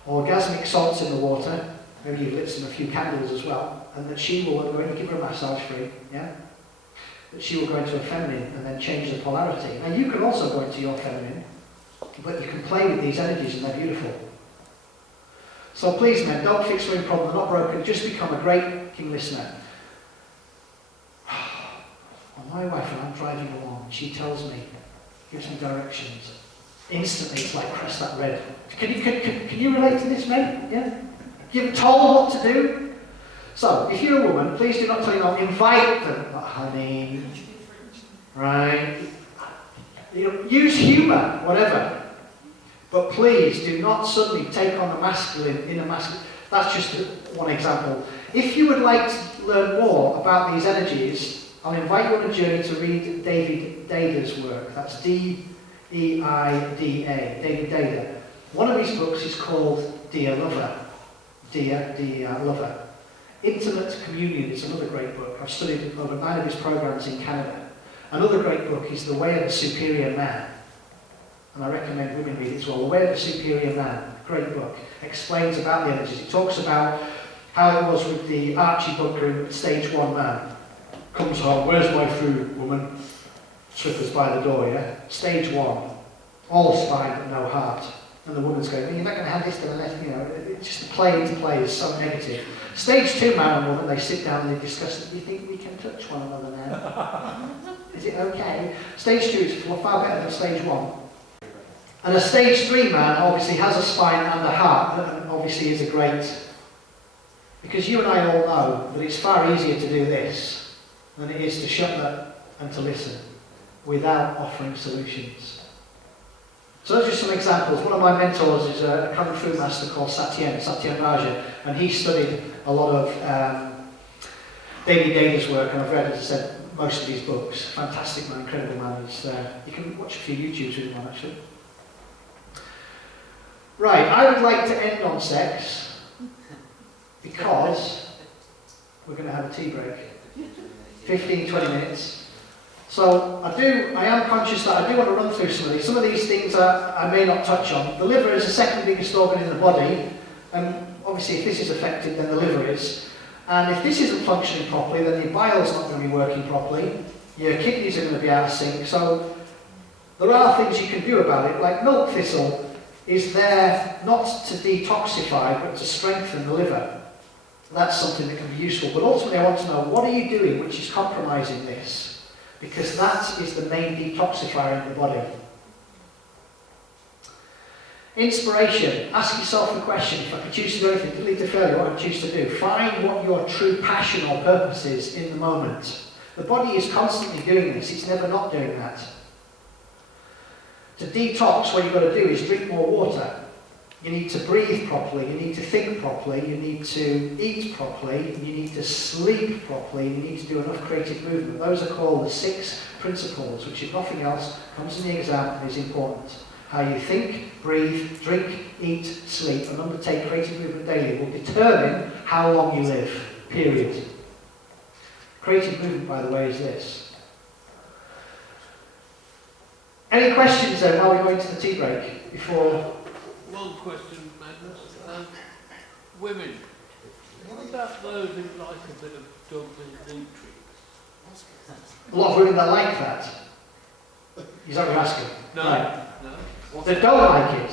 orgasmic salts in the water, maybe you've lit a few candles as well, and that she will go in and give her a massage free, yeah? That she will go into a feminine and then change the polarity. Now you can also go into your feminine, but you can play with these energies and they're beautiful. So please men, don't fix women problem, they're not broken, just become a great king listener. Well, my wife and I'm driving along, she tells me, gives me directions. Instantly it's like press that red. Can you relate to this, men? Yeah? You're told what to do? So, if you're a woman, please do not tell your mom, invite them. Oh, honey, right? You know, use humour, whatever. But please do not suddenly take on the masculine, inner masculine. That's just one example. If you would like to learn more about these energies, I'll invite you on a journey to read David Deda's work. That's D-E-I-D-A, David Deda. One of his books is called Dear Lover. Dear Lover. Intimate Communion is another great book. I've studied over 9 of his programs in Canada. Another great book is The Way of the Superior Man. And I recommend women read it as well. The Way of the Superior Man. Great book. Explains about the energies. It talks about how it was with the Archie Bunker stage 1 man. Comes home, where's my food, woman? Slippers by the door, yeah? Stage 1. All spine but no heart. And the woman's going, well, you're not going to have this, you know, it's just play into play is so negative. Stage 2, man and woman, they sit down and they discuss it. Do you think we can touch one another now? Is it okay? Stage 2 is far better than stage 1. And a stage 3 man obviously has a spine and a heart, and obviously is a great... Because you and I all know that it's far easier to do this than it is to shut up and to listen without offering solutions. So those are just some examples. One of my mentors is a Kung Fu master called Satyen Raja, and he studied a lot of David Deda's work, and I've read, as I said, most of his books. Fantastic man, incredible man. You can watch a few YouTubes with him on, actually. Right, I would like to end on sex, because we're going to have a tea break. 15, 20 minutes. So I am conscious that I do want to run through some of these. Some of these things I may not touch on. The liver is the second biggest organ in the body, and obviously if this is affected, then the liver is. And if this isn't functioning properly, then your bile's not going to be working properly. Your kidneys are going to be out of sync. So there are things you can do about it, like milk thistle is there not to detoxify, but to strengthen the liver. That's something that can be useful. But ultimately I want to know, what are you doing which is compromising this? Because that is the main detoxifier in the body. Inspiration. Ask yourself the question, if I could choose to do anything, delete the failure, what I choose to do. Find what your true passion or purpose is in the moment. The body is constantly doing this, it's never not doing that. To detox, what you've got to do is drink more water. You need to breathe properly, you need to think properly, you need to eat properly, you need to sleep properly, you need to do enough creative movement. Those are called the 6 principles, which if nothing else comes in the exam and is important. How you think, breathe, drink, eat, sleep, and undertake creative movement daily will determine how long you live, period. Creative movement, by the way, is this. Any questions then while we go into the tea break? Before. One question, Magnus. Women, what about those who like a bit of dogs and deep treats? A lot of women that like that. Is that what you're asking? No. Right. No. They don't like it.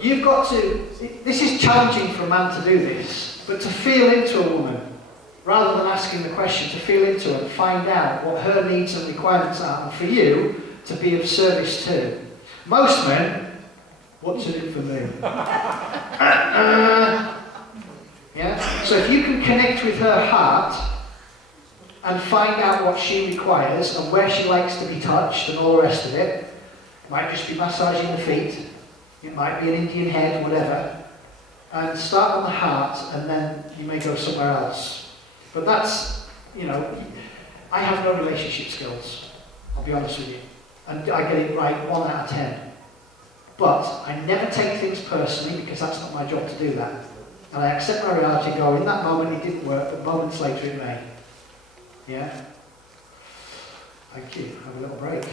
You've got to. This is challenging for a man to do this, but to feel into a woman. Rather than asking the question, to feel into her and find out what her needs and requirements are, and for you to be of service to. Most men, what's in it for me? Yeah? So if you can connect with her heart and find out what she requires and where she likes to be touched and all the rest of it, it might just be massaging the feet, it might be an Indian head, whatever, and start on the heart and then you may go somewhere else. But that's, you know, I have no relationship skills, I'll be honest with you. And I get it right 1 out of 10. But I never take things personally because that's not my job to do that. And I accept my reality and go, in that moment it didn't work, but moments later it may. Yeah? Thank you. Have a little break.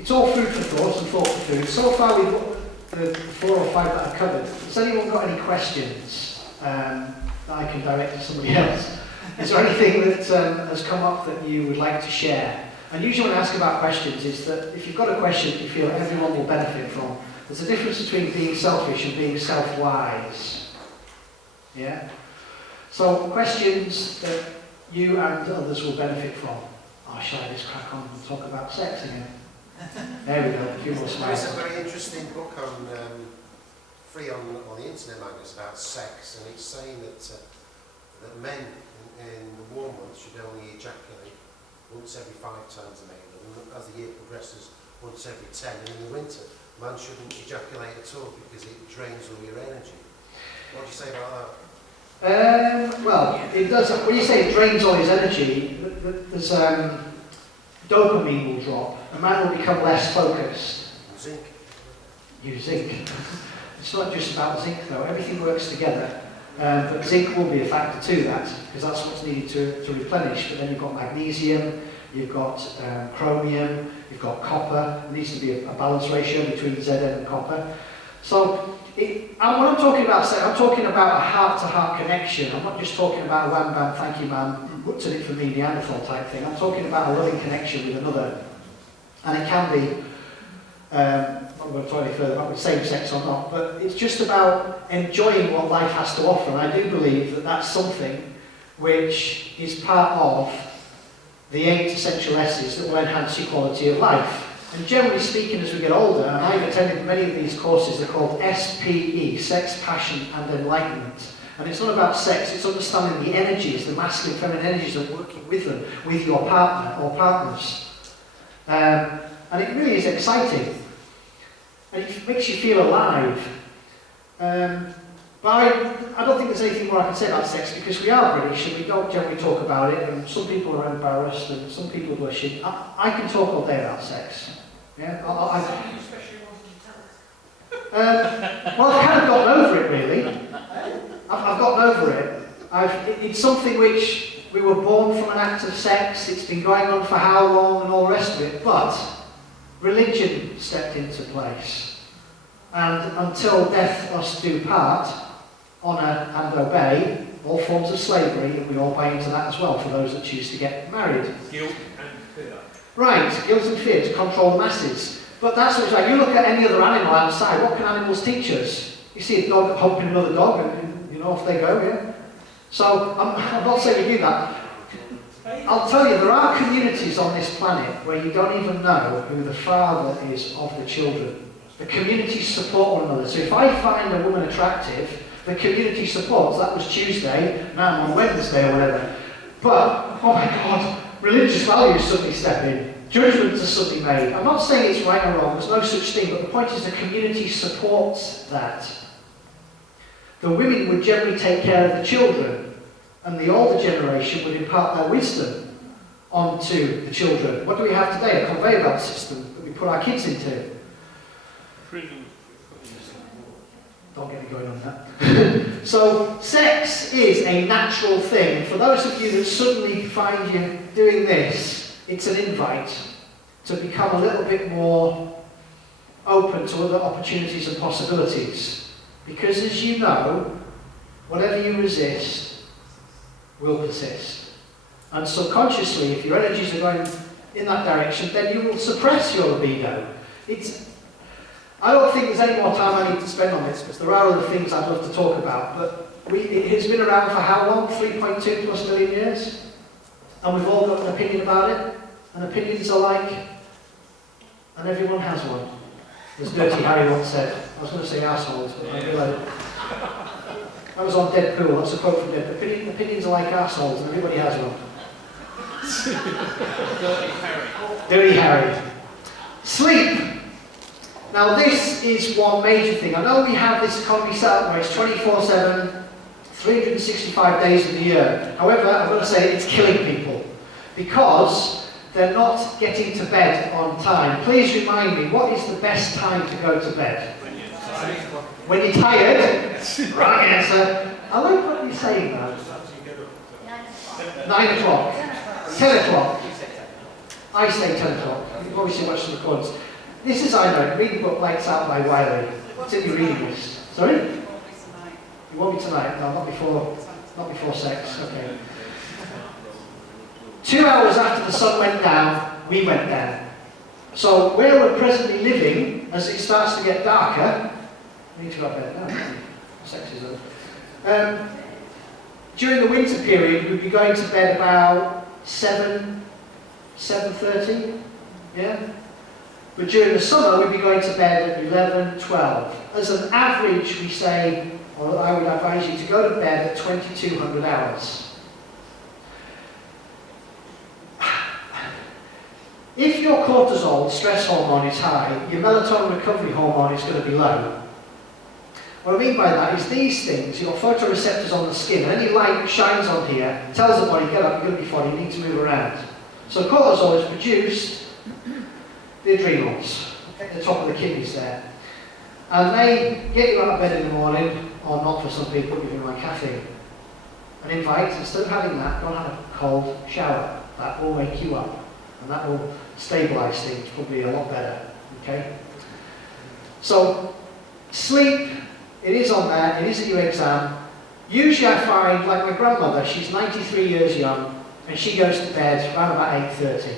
It's all food for thought and thought for food. So far we've got the 4 or 5 that I've covered. Has anyone got any questions that I can direct to somebody else? Is there anything that has come up that you would like to share? And usually when I ask about questions is that if you've got a question that you feel everyone will benefit from, there's a difference between being selfish and being self-wise. Yeah? So questions that you and others will benefit from. Oh, shall I just crack on and talk about sex again? There we go, a few more There slides. is a very interesting book on free on the internet, Magnus, about sex, and it's saying that that men in the warm months should only ejaculate once every 5 times a minute, and as the year progresses, once every 10. And in the winter, man shouldn't ejaculate at all because it drains all your energy. What do you say about that? Well, it does. When you say it drains all his energy, there's dopamine will drop. A man will become less focused. Zinc. Use zinc. It's not just about zinc though. Everything works together. But zinc will be a factor to that because that's what's needed to replenish. But then you've got magnesium, you've got chromium, you've got copper. There needs to be a balance ratio between Zn and copper. So when I'm talking about sex, I'm talking about a heart-to-heart connection. I'm not just talking about a wham bam, thank you ma'am, what's in it for me, Neanderthal type thing. I'm talking about a loving connection with another. And it can be, I'm not going to talk any further about same sex or not, but it's just about enjoying what life has to offer. And I do believe that that's something which is part of the 8 essential S's that will enhance your quality of life. And generally speaking, as we get older, and I've attended many of these courses, they're called SPE, Sex, Passion and Enlightenment. And it's not about sex, it's understanding the energies, the masculine, feminine energies, and working with them, with your partner or partners. And it really is exciting. And it makes you feel alive. But I don't think there's anything more I can say about sex because we are British and we don't generally talk about it, and some people are embarrassed and some people are blushing. I can talk all day about sex. Yeah? Well, I've kind of gotten over it, really. I've gotten over it. It's something which we were born from an act of sex. It's been going on for how long and all the rest of it. But religion stepped into place. And until death us do part, honour and obey all forms of slavery, and we all buy into that as well for those that choose to get married. Guilt and fear. Right, guilt and fear to control the masses. But that's what it's like. You look at any other animal outside, what can animals teach us? You see a dog humping another dog, and you know, off they go, yeah? So, I'm not saying we do that. I'll tell you, there are communities on this planet where you don't even know who the father is of the children. The communities support one another. So if I find a woman attractive, the community supports. That was Tuesday, now I'm on Wednesday or whatever. But, oh my God, religious values suddenly step in. Judgments are suddenly made. I'm not saying it's right or wrong, there's no such thing, but the point is the community supports that. The women would generally take care of the children, and the older generation would impart their wisdom onto the children. What do we have today? A conveyor belt system that we put our kids into. Prison. Don't get me going on that. So, sex is a natural thing. For those of you that suddenly find you doing this, it's an invite to become a little bit more open to other opportunities and possibilities. Because as you know, whatever you resist will persist. And subconsciously, if your energies are going in that direction, then you will suppress your libido. I don't think there's any more time I need to spend on this, because there are other things I'd love to talk about, but it has been around for how long? 3.2 plus million years? And we've all got an opinion about it, and opinions are like, and everyone has one. As Dirty Harry once said. I was going to say assholes, but I realised that was on Deadpool. That's a quote from Deadpool. Opinions are like assholes, and everybody has one. Dirty Harry. Dirty Harry. Sleep. Now this is one major thing. I know we have this economy set up where it's 24/7, 365 days of the year. However, I'm going to say it's killing people because they're not getting to bed on time. Please remind me, what is the best time to go to bed? When you're tired? Right answer. I like what you're saying though. 9 o'clock. 10 o'clock. I say 10 o'clock. You've obviously watched the recordings. This is I know. Read the book Lights Out by Wiley. It's in your reading list. Sorry? You want me tonight? No, not before sex. Okay. 2 hours after the sun went down, we went down. So where we're presently living, as it starts to get darker, I need to go to bed now. Sex is over. During the winter period, we'd be going to bed about 7:30, yeah? But during the summer, we'd be going to bed at 11, 12. As an average, we say, or I would advise you to go to bed at 2,200 hours. If your cortisol, stress hormone, is high, your melatonin recovery hormone is going to be low. What I mean by that is these things, you've got photoreceptors on the skin, and any light that shines on here tells the body, get up, you're going to be fine, you need to move around. So cortisol is produced, the adrenals, at the top of the kidneys there. And they get you out of bed in the morning, or not for some people, giving like caffeine. An invite, instead of having that, go and have a cold shower. That will wake you up. And that will stabilise things probably a lot better, okay? So, sleep, it is on there, it is at your exam. Usually I find, like my grandmother, she's 93 years young, and she goes to bed around about 8:30.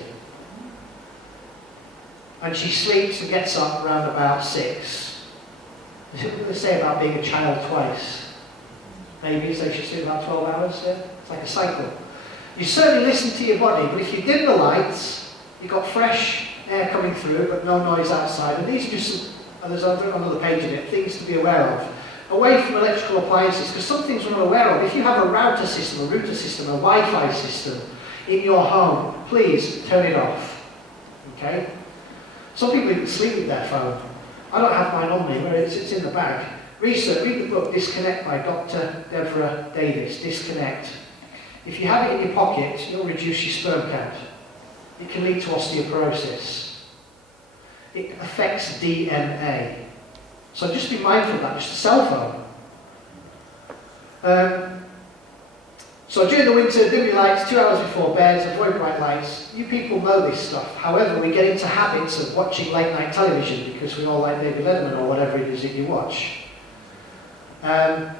And she sleeps and gets up around about 6. What do they say about being a child twice? Maybe, so she sleeps about 12 hours, yeah? It's like a cycle. You certainly listen to your body, but if you dim the lights, you've got fresh air coming through, but no noise outside. And these are just, and there's another page in it, things to be aware of. Away from electrical appliances, because some things we're not aware of. If you have a router system, a Wi-Fi system in your home, please turn it off. Okay? Some people even sleep with their phone. I don't have mine on me, where it's in the bag. Read the book Disconnect by Dr. Deborah Davis, Disconnect. If you have it in your pocket, you'll reduce your sperm count. It can lead to osteoporosis. It affects DNA. So just be mindful of that, just a cell phone. So during the winter, dim your lights 2 hours before bed, avoid bright lights. You people know this stuff. However, we get into habits of watching late night television because we all like David Letterman or whatever it is that you watch.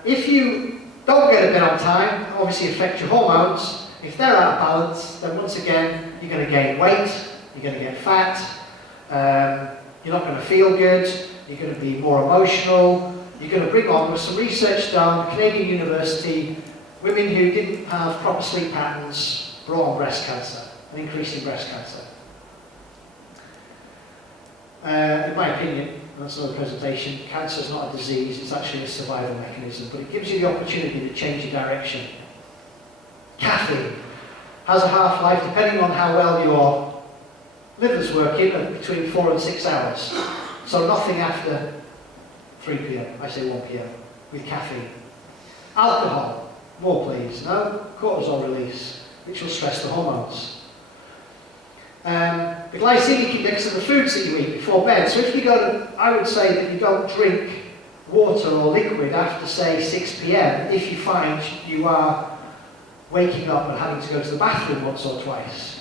If you don't get to bed on time, obviously affect your hormones. If they're out of balance, then once again, you're going to gain weight, you're going to get fat, you're not going to feel good, you're going to be more emotional, you're going to bring on, with some research done, Canadian University, women who didn't have proper sleep patterns brought on breast cancer, an increase in breast cancer. In my opinion, that's another presentation, cancer is not a disease, it's actually a survival mechanism, but it gives you the opportunity to change your direction. Caffeine has a half-life, depending on how well your liver's working, of between 4 and 6 hours. So nothing after 3 p.m, I say 1 p.m, with caffeine. Alcohol, more please, no? Cortisol release, which will stress the hormones. The glycemic index of the foods that you eat before bed. So if you go to, I would say that you don't drink water or liquid after, say, 6 p.m. if you find you are waking up and having to go to the bathroom once or twice.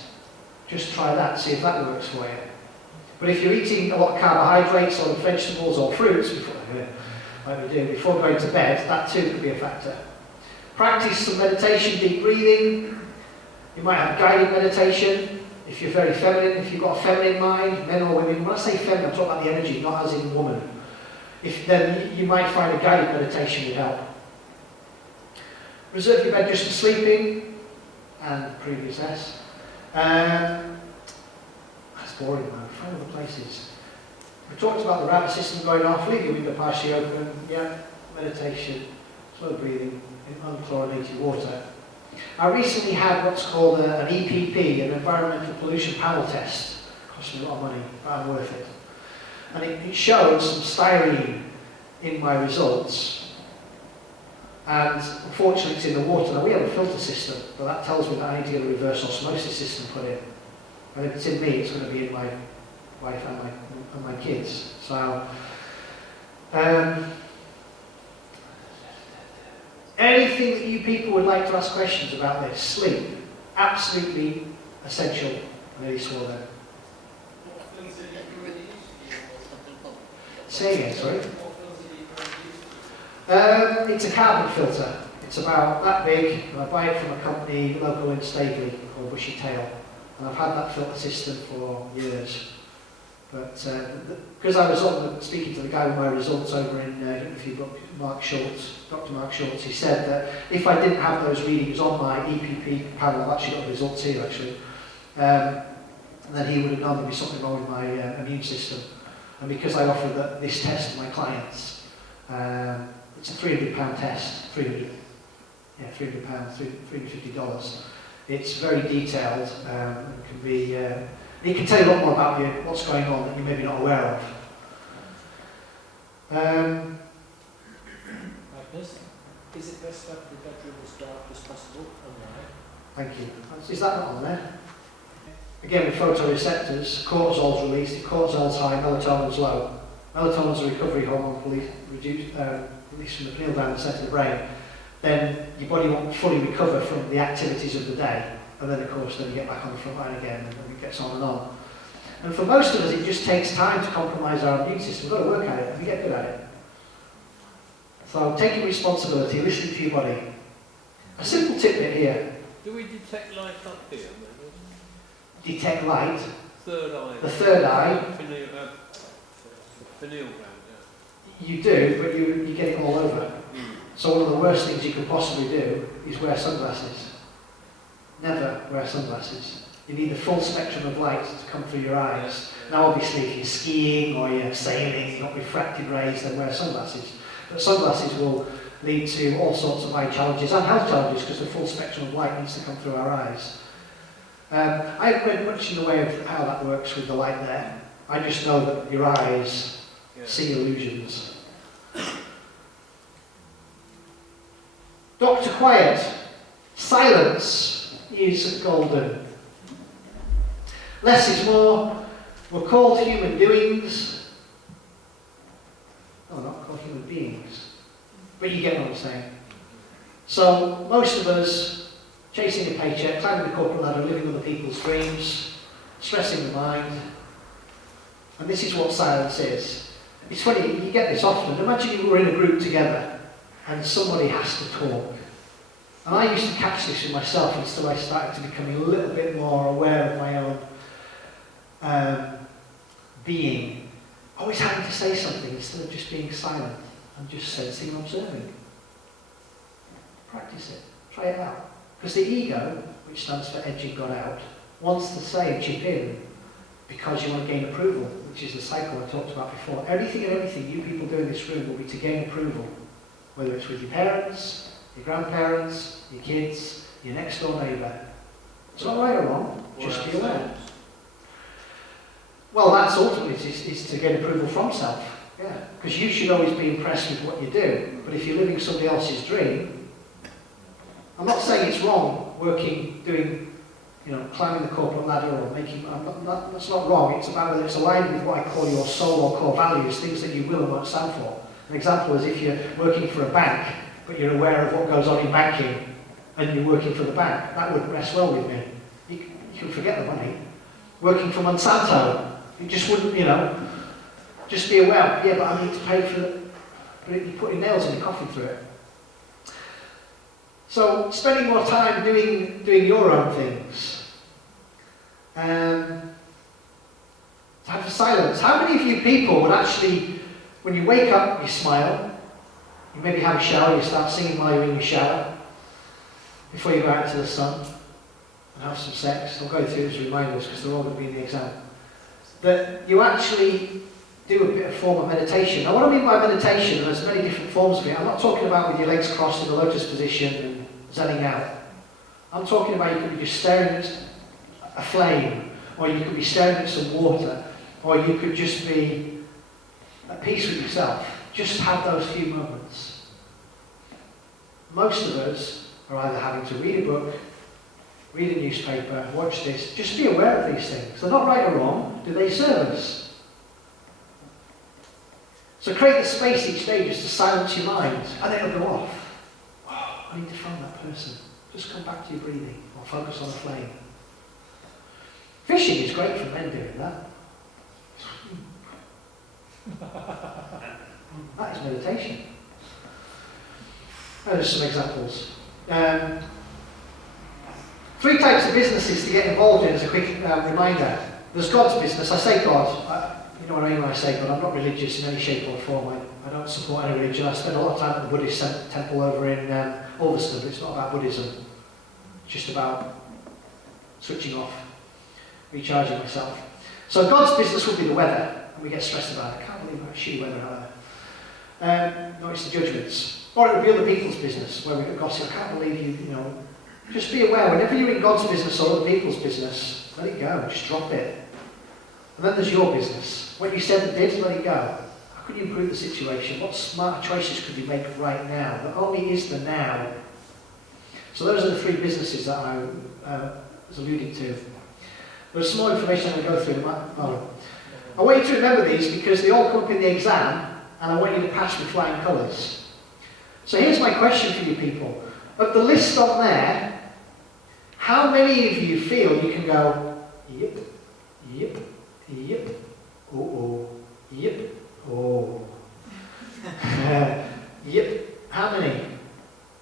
Just try that, see if that works for you. But if you're eating a lot of carbohydrates or vegetables or fruits, like we do, before going to bed, that too could be a factor. Practice some meditation, deep breathing. You might have guided meditation. If you're very feminine, if you've got a feminine mind, men or women, when I say feminine, I'm talking about the energy, not as in woman. Then you might find a guided meditation would help. Reserve your bed just for sleeping, and previous S. That's boring, man. Find other places. We talked about the router system going off, leave your window partially open, yeah, meditation, slow breathing, in unchlorinated water. I recently had what's called an EPP, an environmental pollution panel test. It cost me a lot of money, but I'm worth it. And it showed some styrene in my results. And unfortunately it's in the water. Now we have a filter system, but that tells me that I need to get a reverse osmosis system put in. And if it's in me, it's going to be in my wife and my kids. So, anything that you people would like to ask questions about this? Sleep, absolutely essential. I nearly swore there. Say again, sorry. It's a carbon filter. It's about that big, and I buy it from a company local in Staveley called Bushy Tail. And I've had that filter system for years. But because I was speaking to the guy with my results over in interview book, Mark Schultz, Dr. Mark Schultz, he said that if I didn't have those readings on my EPP panel, I've actually got the results here actually, then he would have known there'd be something wrong with my immune system. And because I offer this test to my clients, it's a £300 test, £350. It's very detailed and can be. It can tell you a lot more about you, what's going on that you're maybe not aware of. Magnus, is it best to have the bedroom as dark as possible? Thank you. Is that not on there? Again, with photoreceptors, cortisol's released. If cortisol's high, melatonin's low. Melatonin's a recovery hormone released from the pineal gland center of the brain. Then your body won't fully recover from the activities of the day. And then, of course, then you get back on the front line again, and it gets on and on. And for most of us, it just takes time to compromise our immune system. We've got to work at it, and we get good at it. So, taking responsibility, listening to your body. A simple tidbit here. Do we detect light up here? Detect light. Third eye. The third eye. Pineal gland, yeah. You do, but you get it all over. So one of the worst things you could possibly do is wear sunglasses. Never wear sunglasses. You need the full spectrum of light to come through your eyes. Now obviously if you're skiing or you're sailing, you've got refracted rays, then wear sunglasses. But sunglasses will lead to all sorts of eye challenges and health challenges because the full spectrum of light needs to come through our eyes. I haven't read much in the way of how that works with the light there. I just know that your eyes see illusions. Dr. Quiet. Silence is golden. Less is more. We're called human doings. Oh, not But you get what I'm saying. So most of us chasing a paycheck, climbing the corporate ladder, living other people's dreams, stressing the mind. And this is what silence is. It's funny, you get this often. Imagine you were in a group together and somebody has to talk. And I used to catch this with myself until I started to become a little bit more aware of my own being. Always having to say something instead of just being silent and just sensing and observing. Practice it. Try it out. Because the ego, which stands for edging God out, wants to say chip in because you want to gain approval, which is the cycle I talked about before. Everything and anything you people do in this room will be to gain approval, whether it's with your parents, your grandparents, your kids, your next door neighbour. It's not right or wrong, just be aware. Well, that's ultimately is to get approval from self. Yeah, because you should always be impressed with what you do. But if you're living somebody else's dream, I'm not saying it's wrong working, doing, climbing the corporate ladder or making. That's not wrong. It's about whether it's aligned with what I call your soul or core values, things that you will and won't stand for. An example is if you're working for a bank, but you're aware of what goes on in banking, and you're working for the bank. That wouldn't rest well with me. You can forget the money. Working for Monsanto, you just wouldn't, just be aware, yeah, but I need to pay for it. But you're putting nails in your coffin through it. So, spending more time doing your own things. Time for silence. How many of you people would actually, when you wake up, you smile, you maybe have a shower, you start singing while you're in your shower, before you go out into the sun, and have some sex. I'll go through these reminders because they're all going to be in the exam. That you actually do a bit of form of meditation. Now what I mean by meditation, there's many different forms of it. I'm not talking about with your legs crossed in the lotus position and zenning out. I'm talking about you could be just staring at a flame, or you could be staring at some water, or you could just be at peace with yourself. Just have those few moments. Most of us are either having to read a book, read a newspaper, watch this. Just be aware of these things. They're not right or wrong. Do they serve us? So create the space each day just to silence your mind, and it'll go off. Oh, I need to find that person. Just come back to your breathing, or focus on the flame. Fishing is great for men doing that. That is meditation. There's some examples. 3 types of businesses to get involved in as a quick reminder. There's God's business. I say God. You know what I mean when I say God. I'm not religious in any shape or form. I don't support any religion. I spend a lot of time at the Buddhist temple over in Ulverston. It's not about Buddhism. It's just about switching off, recharging myself. So God's business will be the weather. And we get stressed about it. I can't believe that shitty weather out there. No, it's the judgments. Or it will be other people's business, where we get gossip. I can't believe you know. Just be aware, whenever you're in God's business or other people's business, let it go, just drop it. And then there's your business. What you said and did, let it go. How can you improve the situation? What smarter choices could you make right now? But only is the now. So those are the 3 businesses that I was alluding to. There's some more information I'm going to go through in a moment. I want you to remember these because they all come up in the exam, and I want you to pass with flying colours. So here's my question for you people. Of the list on there, how many of you feel you can go, yep, yep, yep, oh, yep, oh, yep, how many?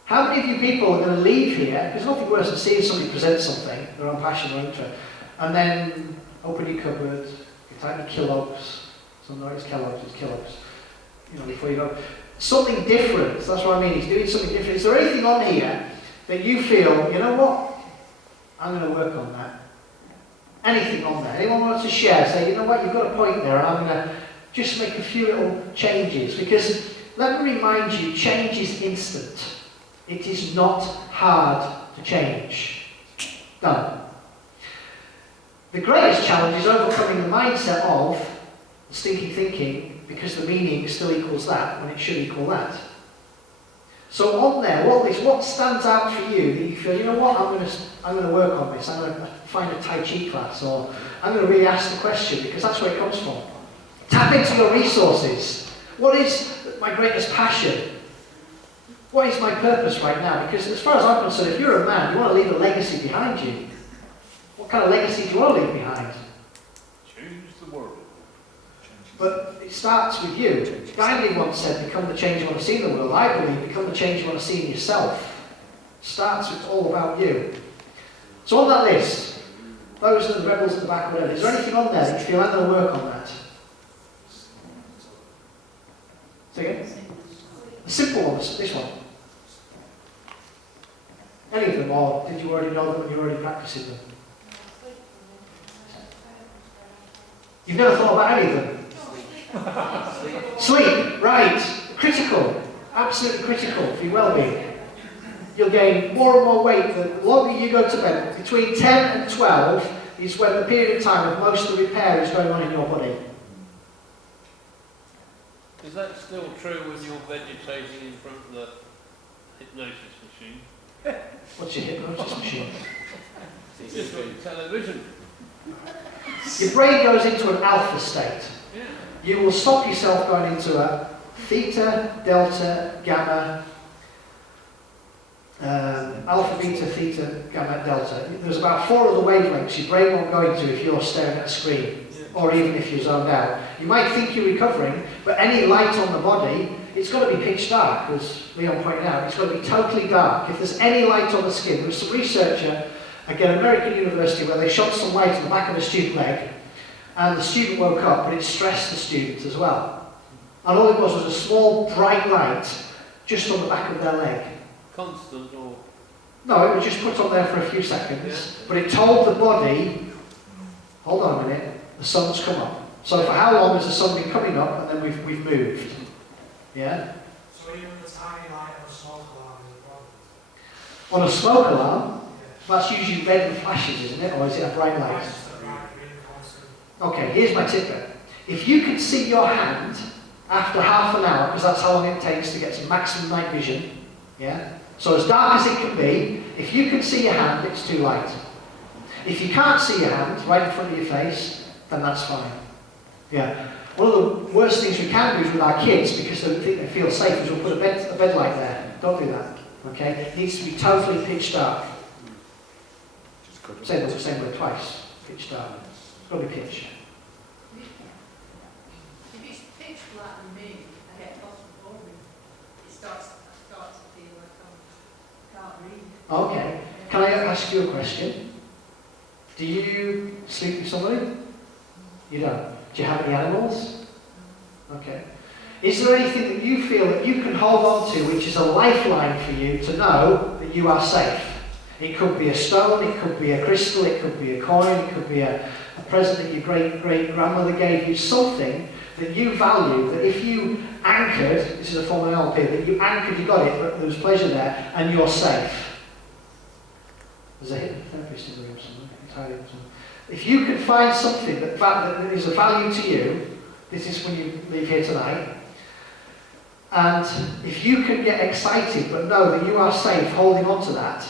How many of you people are going to leave here, because nothing worse than seeing somebody present something, their own passion or interest, and then open your cupboard, you type in Kellogg's, so no, it's Kellogg's, before you go. Something different, that's what I mean, he's doing something different. Is there anything on here that you feel, you know what, I'm going to work on that? Anything on there? Anyone wants to share? Say, you know what, you've got a point there, and I'm going to just make a few little changes. Because, let me remind you, change is instant. It is not hard to change. Done. The greatest challenge is overcoming the mindset of stinking thinking, because the meaning still equals that when it should equal that. So on there, what stands out for you that you feel, you know what, I'm going to work on this. I'm going to find a Tai Chi class, or I'm going to really ask the question, because that's where it comes from. Tap into your resources. What is my greatest passion? What is my purpose right now? Because as far as I'm concerned, if you're a man, you want to leave a legacy behind you. What kind of legacy do you want to leave behind? Change the world. But it starts with you. Gandhi once said, become the change you want to see in the world. I believe, become the change you want to see in yourself. Starts with all about you. So on that list, those are the rebels at the back, whatever. Is there anything on there that you feel I'm going to work on that? Say again? The simple ones, this one. Any of them, or did you already know them and you're already practicing them? You've never thought about any of them? Sleep, right. Critical. Absolutely critical for your well-being. You'll gain more and more weight the longer you go to bed. Between 10 and 12 is when the period of time of most of the repair is going on in your body. Is that still true when you're vegetating in front of the hypnosis machine? What's your hypnosis machine? Just on television. Your brain goes into an alpha state. Yeah. You will stop yourself going into a theta, delta, gamma, alpha, beta, theta, gamma, delta. There's about 4 of the wavelengths your brain won't go into if you're staring at a screen, or even if you're zoned out. You might think you're recovering, but any light on the body, it's got to be pitch dark, as Leon pointed out. It's got to be totally dark. If there's any light on the skin, there was some researcher at an American university where they shot some light on the back of a student leg, and the student woke up, but it stressed the student as well. And all it was a small bright light just on the back of their leg. Constant or... No, it was just put on there for a few seconds, but it told the body, hold on a minute, the sun's come up. So for how long has the sun been coming up, and then we've moved? Yeah? So even the tiny light of a smoke alarm is a problem? On a smoke alarm, that's usually red and flashes, isn't it? Or is it a bright light? Okay, here's my tip then. If you can see your hand after half an hour, because that's how long it takes to get some maximum night vision, yeah? So as dark as it can be, if you can see your hand, it's too light. If you can't see your hand right in front of your face, then that's fine. Yeah. One of the worst things we can do is with our kids, because they think they feel safe, is we'll put a bed light there. Don't do that. Okay? It needs to be totally pitch dark. Say the same word twice. Pitch dark. It's got to be pitch. If it's pitch black and me, I get claustrophobic. It starts to feel like I can't read. Okay. Can I ask you a question? Do you sleep with somebody? You don't. Do you have any animals? Okay. Is there anything that you feel that you can hold on to which is a lifeline for you to know that you are safe? It could be a stone, it could be a crystal, it could be a coin, it could be a present that your great-great-grandmother gave you, something that you value, that if you anchored, this is a form of NLP, that you anchored, you got it, but there was pleasure there, and you're safe. There's a hypnotherapist in the room somewhere. If you can find something that is of value to you, this is when you leave here tonight, and if you can get excited but know that you are safe holding on to that,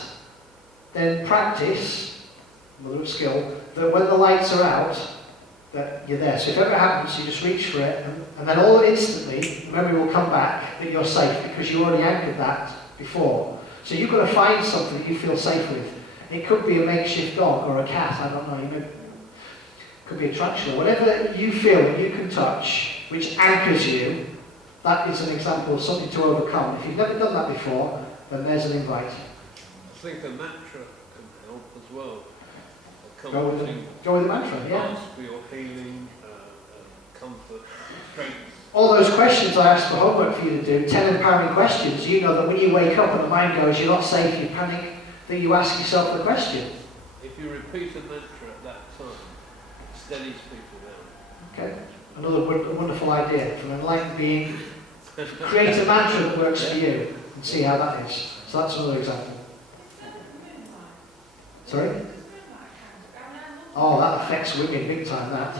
then practice, mother of skill, that when the lights are out, that you're there. So if ever happens, you just reach for it, and then all instantly, memory will come back that you're safe because you already anchored that before. So you've got to find something that you feel safe with. It could be a makeshift dog or a cat, I don't know, it could be a tarantula. Whatever you feel that you can touch, which anchors you, that is an example of something to overcome. If you've never done that before, then there's an invite. I think a mantra can help as well. Go with the mantra, yeah. Ask for your healing, comfort, strength. All those questions I asked for homework for you to do, 10 empowering questions, you know that when you wake up and the mind goes, you're not safe, you panic, that you ask yourself the question. If you repeat a mantra at that time, it steadies people down. Okay, another wonderful idea from an enlightened being. Create a mantra that works for you and see how that is. So that's another example. Sorry? Oh, that affects women big time, that.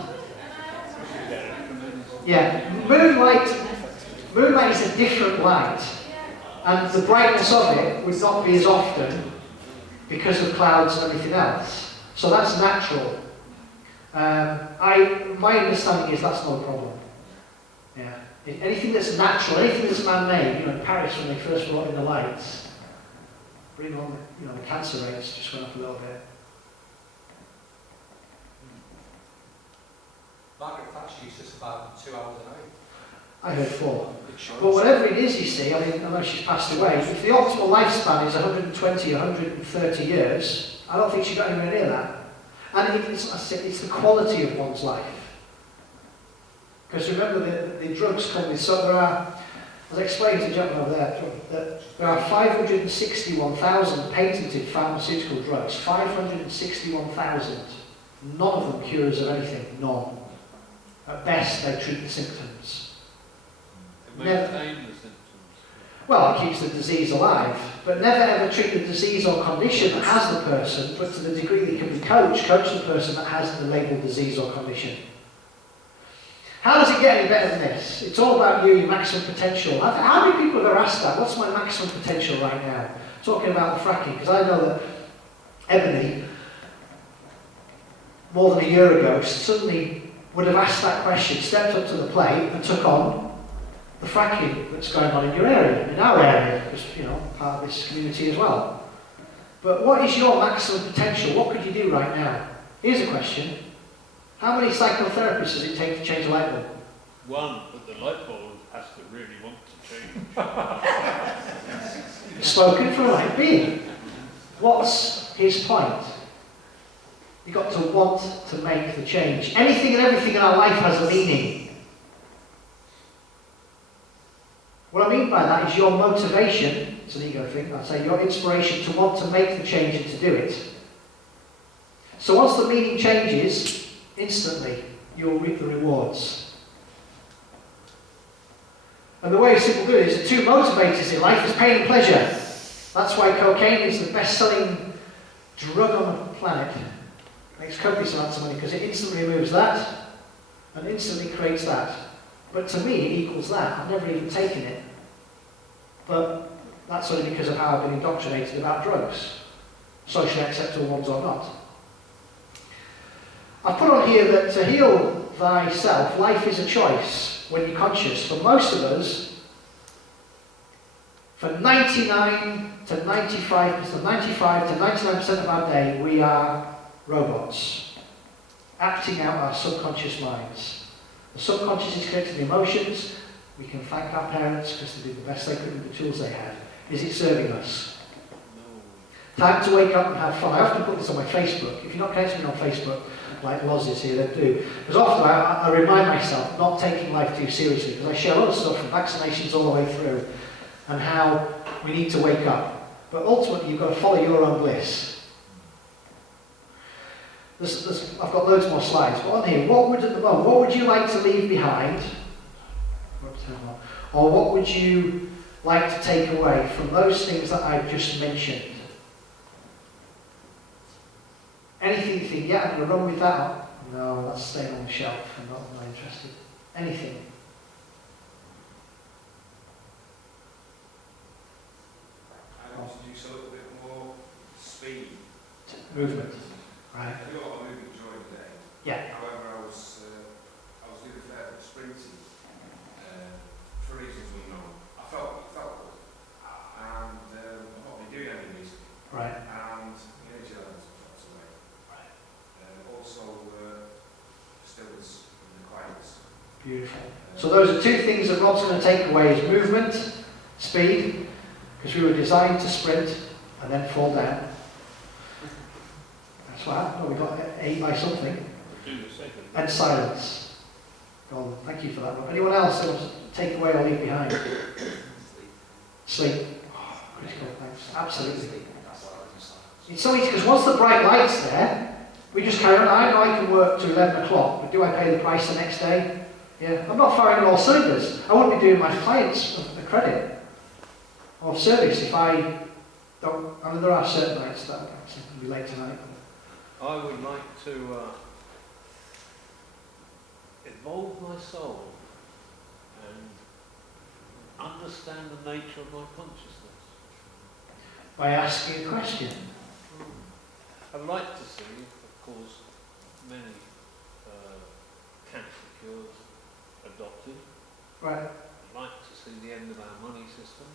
Yeah, moonlight is a different light, and the brightness of it would not be as often because of clouds and everything else. So that's natural. My understanding is that's no problem. Yeah. Anything that's natural, anything that's man-made, you know, in Paris when they first brought in the lights, bring on, you know, the cancer rates just went up a little bit. Margaret Thatcher used to survive 2 hours a night. I heard 4. But whatever it is, you see, I mean, I know she's passed away, if the optimal lifespan is 120, 130 years, I don't think she got anywhere near that. And it's the quality of one's life. Because remember, the drugs come with, so there are, as I explained to the gentleman over there, that there are 561,000 patented pharmaceutical drugs, 561,000. None of them cures of anything, none. At best, they treat the symptoms. It maintain the symptoms. Well, it keeps the disease alive, but never ever treat the disease or condition that has the person, but to the degree they can be coach the person that has the labelled disease or condition. How does it get any better than this? It's all about you, your maximum potential. How many people have ever asked that? What's my maximum potential right now? Talking about the fracking, because I know that Ebony, more than a year ago, suddenly would have asked that question, stepped up to the plate and took on the fracking that's going on in your area, in our area, because, you know, part of this community as well. But what is your maximum potential? What could you do right now? Here's a question. How many psychotherapists does it take to change a light bulb? One, but the light bulb has to really want to change. Spoken for a right being. What's his point? You've got to want to make the change. Anything and everything in our life has a meaning. What I mean by that is your motivation, it's an ego thing, I'd say your inspiration to want to make the change and to do it. So once the meaning changes, instantly you'll reap the rewards. And the way simple do it is the two motivators in life is pain and pleasure. That's why cocaine is the best-selling drug on the planet. Makes companies lots of money because it instantly removes that and instantly creates that. But to me, it equals that. I've never even taken it. But that's only because of how I've been indoctrinated about drugs, socially acceptable ones or not. I've put on here that to heal thyself, life is a choice when you're conscious. For most of us, for 99 to 99% of our day, we are robots, acting out our subconscious minds. The subconscious is connected to the emotions. We can thank our parents because they did the best they could with the tools they had. Is it serving us? No. Time to wake up and have fun. I often put this on my Facebook. If you're not connected to me on Facebook, like Loz is here, then do. Because often I remind myself not taking life too seriously, because I share a lot of stuff from vaccinations all the way through, and how we need to wake up. But ultimately, you've got to follow your own bliss. I've got loads more slides, but on here, what would you like to leave behind? Or what would you like to take away from those things that I've just mentioned? Anything you think, yeah, I'm going to run with that? No, that's staying on the shelf. I'm not interested. Anything. I want to use a little bit more speed. Movement. Right. I do a lot of movement during the day. Yeah. However, I was doing a fair bit of sprinting for reasons unknown. I felt good, and I've not been doing any recently. Right. And the energy levels have dropped away. Right. Also, stillness and the quietness. Beautiful. So those are two things that Rob's going to take away: is movement, speed, because we were designed to sprint and then fall down. That's what happened. We got ate by something. And silence. Well, thank you for that. Anyone else that wants to take away or leave behind? Sleep. Oh, critical. Thanks. Absolutely. It's so easy because once the bright light's there, we just carry on. I know I can work to 11 o'clock, but do I pay the price the next day? Yeah. I'm not firing on all cylinders. I wouldn't be doing my clients a credit or service if I don't. I mean, there are certain nights that will be late tonight. I would like to evolve my soul and understand the nature of my consciousness. By asking a question. I'd like to see, of course, many cancer cures adopted, Right. I'd like to see the end of our money system.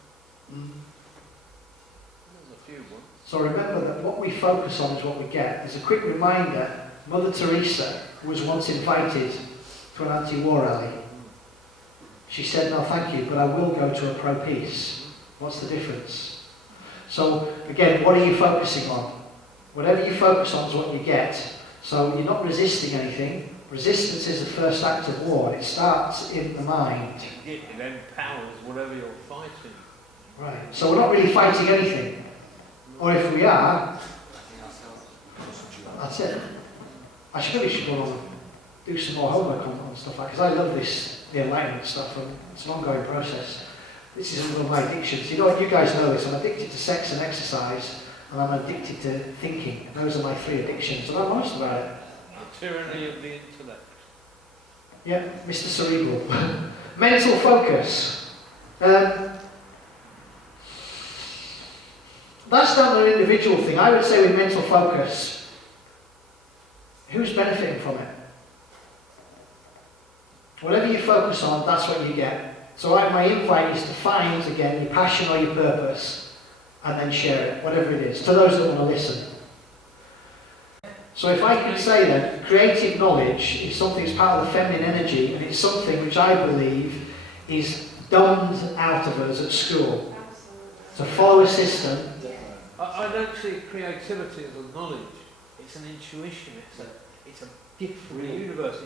There's a few ones. So remember that what we focus on is what we get. There's a quick reminder, Mother Teresa was once invited to an anti-war rally. She said, no thank you, but I will go to a pro-peace. What's the difference? So again, what are you focusing on? Whatever you focus on is what you get. So you're not resisting anything. Resistance is the first act of war. It starts in the mind. It empowers whatever you're fighting. Right. So we're not really fighting anything. Or if we are, that's it. I should go on and do some more homework on stuff like that, because I love this, the enlightenment stuff, and it's an ongoing process. This is one of my addictions. You know, you guys know this. I'm addicted to sex and exercise, and I'm addicted to thinking. Those are my 3 addictions, and I'm honest about it. The tyranny of the intellect. Yeah, Mr. Cerebral. Mental focus. That's not an individual thing. I would say with mental focus, who's benefiting from it? Whatever you focus on, that's what you get. So my invite is to find, again, your passion or your purpose, and then share it, whatever it is, to those that want to listen. So if I can say then, creative knowledge is something that's part of the feminine energy, and it's something which I believe is dumbed out of us at school. To follow a system. I don't see creativity as a knowledge. It's an intuition. It's a gift from the universe.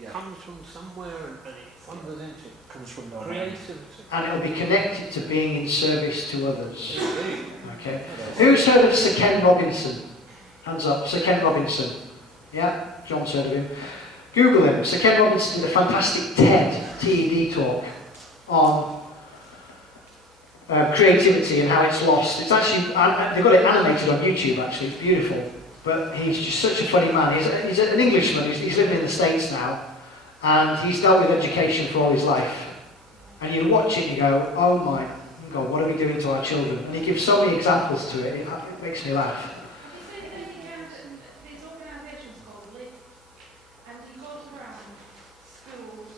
It comes from somewhere and it thunders into it. Comes from creativity. And it'll be connected to being in service to others. Indeed. Okay. Who's heard of Sir Ken Robinson? Hands up. Sir Ken Robinson. Yeah? John's heard of him. Google him. Sir Ken Robinson did a fantastic TED TV talk on creativity and how it's lost. It's actually, they've got it animated on YouTube actually, it's beautiful. But he's just such a funny man. He's an Englishman, he's living in the States now, and he's dealt with education for all his life. And you watch it and you go, oh my God, what are we doing to our children? And he gives so many examples to it, it makes me laugh. These organisations called LIFT, and he goes around schools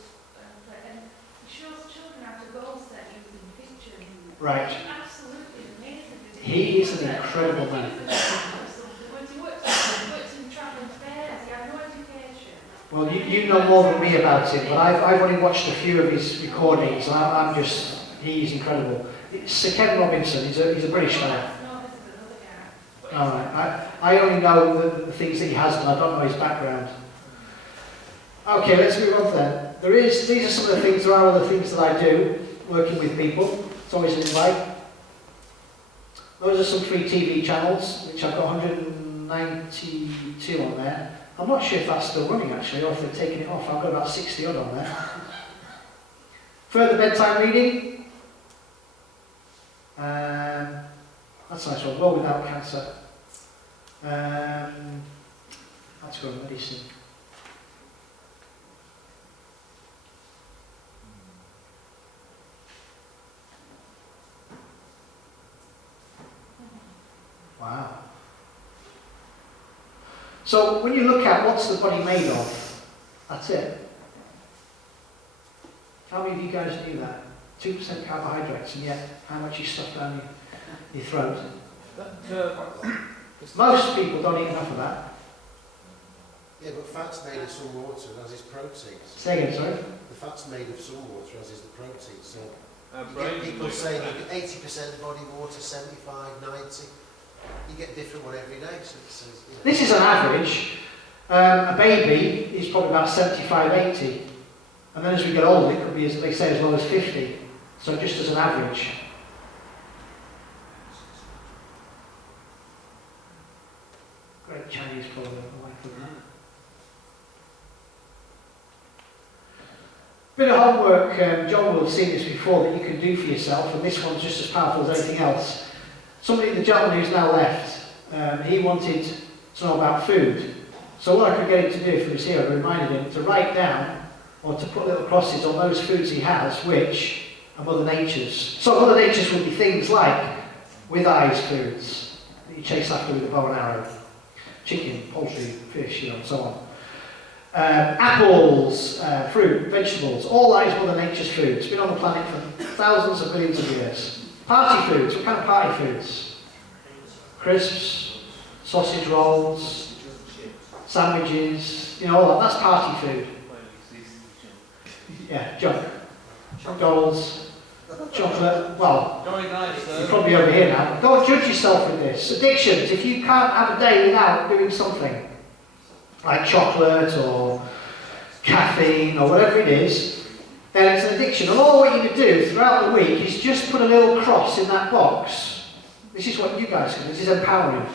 and he shows children how to goal set using pictures. Right. Absolutely amazing. He is an incredible man. When he worked in travelling fairs, he had no education. Well, you know more than me about it, but I've only watched a few of his recordings, and I'm just, he's incredible. It's Sir Ken Robinson, he's a British fellow. Alright, I only know the things that he has done, I don't know his background. Okay, let's move on then. These are some of the things, there are other things that I do, working with people. It's always an invite. Those are some free TV channels, which I've got 192 on there. I'm not sure if that's still running actually, or if they've taken it off. I've got about 60 odd on there. Further bedtime reading. That's a nice one. World Without Cancer. That's good medicine. Wow. So when you look at what's the body made of, that's it. How many of you guys knew that? 2% carbohydrates, and yet how much you stuff down your throat? Most people don't eat enough of that. Yeah, but fat's made of some water, as is protein. Say again, sorry? The fat's made of some water, as is the protein. So you brains get people do saying that. you get 80% body water, 75, 90. You get a different one every day. So it's, you know. This is an average. A baby is probably about 75, 80. And then as we get older, it could be, as they say, as low as 50. So just as an average. Great Chinese proverb, I like that. Bit of homework, John will have seen this before, that you can do for yourself, and this one's just as powerful as anything else. The gentleman who's now left, he wanted to know about food. So what I could get him to do, if he was here, I reminded him to write down, or to put little crosses on those foods he has, which are Mother Nature's. So Mother Nature's would be things like, with eyes foods, that you chase after with a bow and arrow. Chicken, poultry, fish, and so on. Apples, fruit, vegetables, all that is Mother Nature's food. It's been on the planet for thousands of millions of years. Party foods, what kind of party foods? Crisps, sausage rolls, sandwiches, you know, all that. That's party food. Yeah, junk. Goals, chocolate, well, you're probably over here now. Don't judge yourself with this. Addictions, if you can't have a day without doing something, like chocolate or caffeine or whatever it is, then it's an addiction. And all what you can do throughout the week is just put a little cross in that box. This is what you guys can do. This is empowering.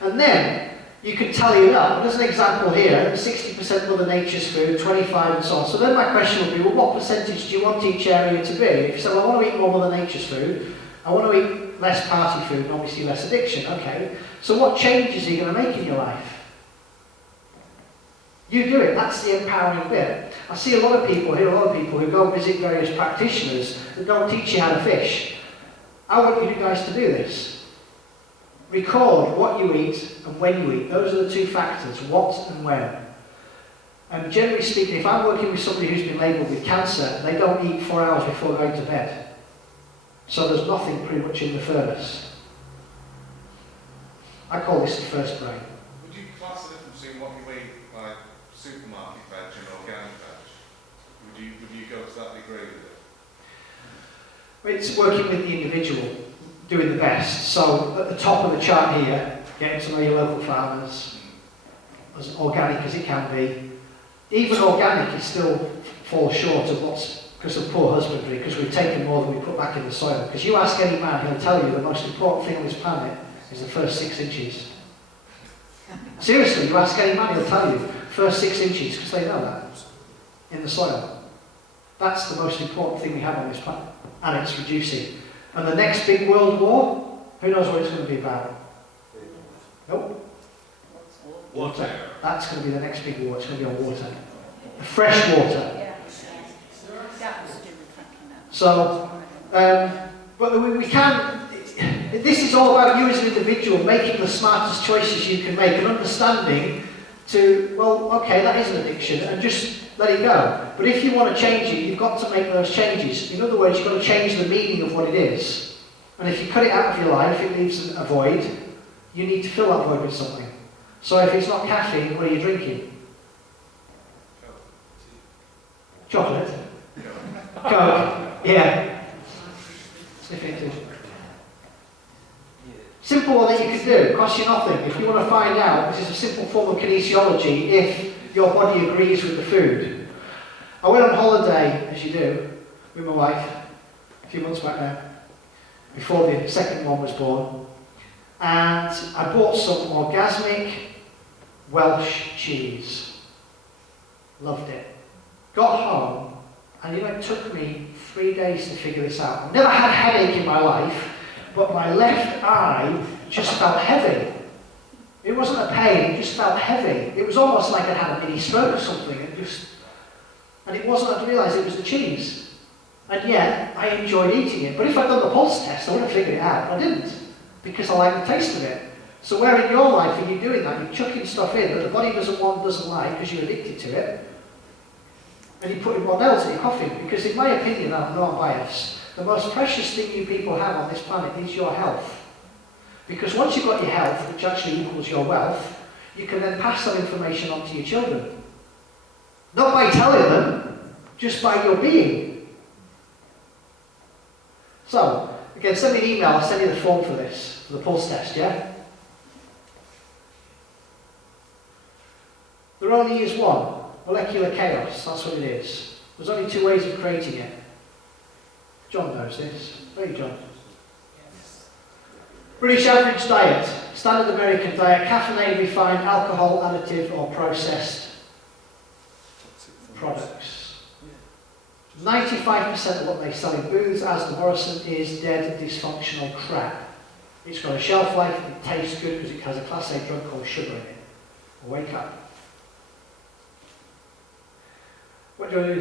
And then you can tally it up. There's an example here, 60% Mother Nature's food, 25 and so on. So then my question would be, well, what percentage do you want each area to be? If you say, well, I want to eat more Mother Nature's food, I want to eat less party food and obviously less addiction. Okay, so what changes are you going to make in your life? You do it, that's the empowering bit. I see a lot of people here, a lot of people who go visit various practitioners that don't teach you how to fish. I want you guys to do this. Record what you eat and when you eat. Those are the two factors, what and when. And generally speaking, if I'm working with somebody who's been labelled with cancer, they don't eat 4 hours before going to bed. So there's nothing pretty much in the furnace. I call this the first brain. Would you class the difference between what you eat, like supermarket veg and organic veg? Would you go to that degree with it? It's working with the individual, doing the best. So at the top of the chart here, getting to know your local farmers, as organic as it can be. Even organic is still falls short of what's because of poor husbandry, because we've taken more than we put back in the soil. Because you ask any man, he'll tell you the most important thing on this planet is the first 6 inches. Seriously, you ask any man, he'll tell you first 6 inches, because they know that in the soil. That's the most important thing we have on this planet, and it's reducing. And the next big world war, who knows what it's going to be about? Nope. Water. That's going to be the next big war. It's going to be on water. Fresh water. So, but we can, this is all about you as an individual making the smartest choices you can make and understanding to, well, okay, that is an addiction, and just let it go. But if you want to change it, you've got to make those changes. In other words, you've got to change the meaning of what it is. And if you cut it out of your life, it leaves a void. You need to fill that void with something. So if it's not caffeine, what are you drinking? Chocolate? Coke? Yeah. Sniff it too. Simple one that you can do, costs you nothing. If you want to find out, this is a simple form of kinesiology, if your body agrees with the food. I went on holiday, as you do, with my wife, a few months back now, before the second one was born, and I bought some orgasmic Welsh cheese. Loved it. Got home, and it took me 3 days to figure this out. I've never had a headache in my life, but my left eye just felt heavy. It wasn't a pain, it just felt heavy. It was almost like I'd had a mini stroke or something. And it wasn't, I realised it was the cheese. And yet, I enjoyed eating it. But if I'd done the pulse test, I would have figured it out. I didn't, because I like the taste of it. So where in your life are you doing that? You're chucking stuff in that the body doesn't want, doesn't like, because you're addicted to it. And you put in what else in your coffee. Because in my opinion, I'm not biased, the most precious thing you people have on this planet is your health. Because once you've got your health, which actually equals your wealth, you can then pass that information on to your children. Not by telling them, just by your being. So, again, send me an email, I'll send you the form for this, for the pulse test, yeah? There only is one, molecular chaos, that's what it is. There's only 2 ways of creating it. John knows this. Hey, John. British average diet, standard American diet, caffeinated, refined, alcohol, additive or processed products. 95% of what they sell in booths as the Morrison is dead, dysfunctional crap. It's got a shelf life, it tastes good because it has a class A drug called sugar in it. Wake up. What do I do?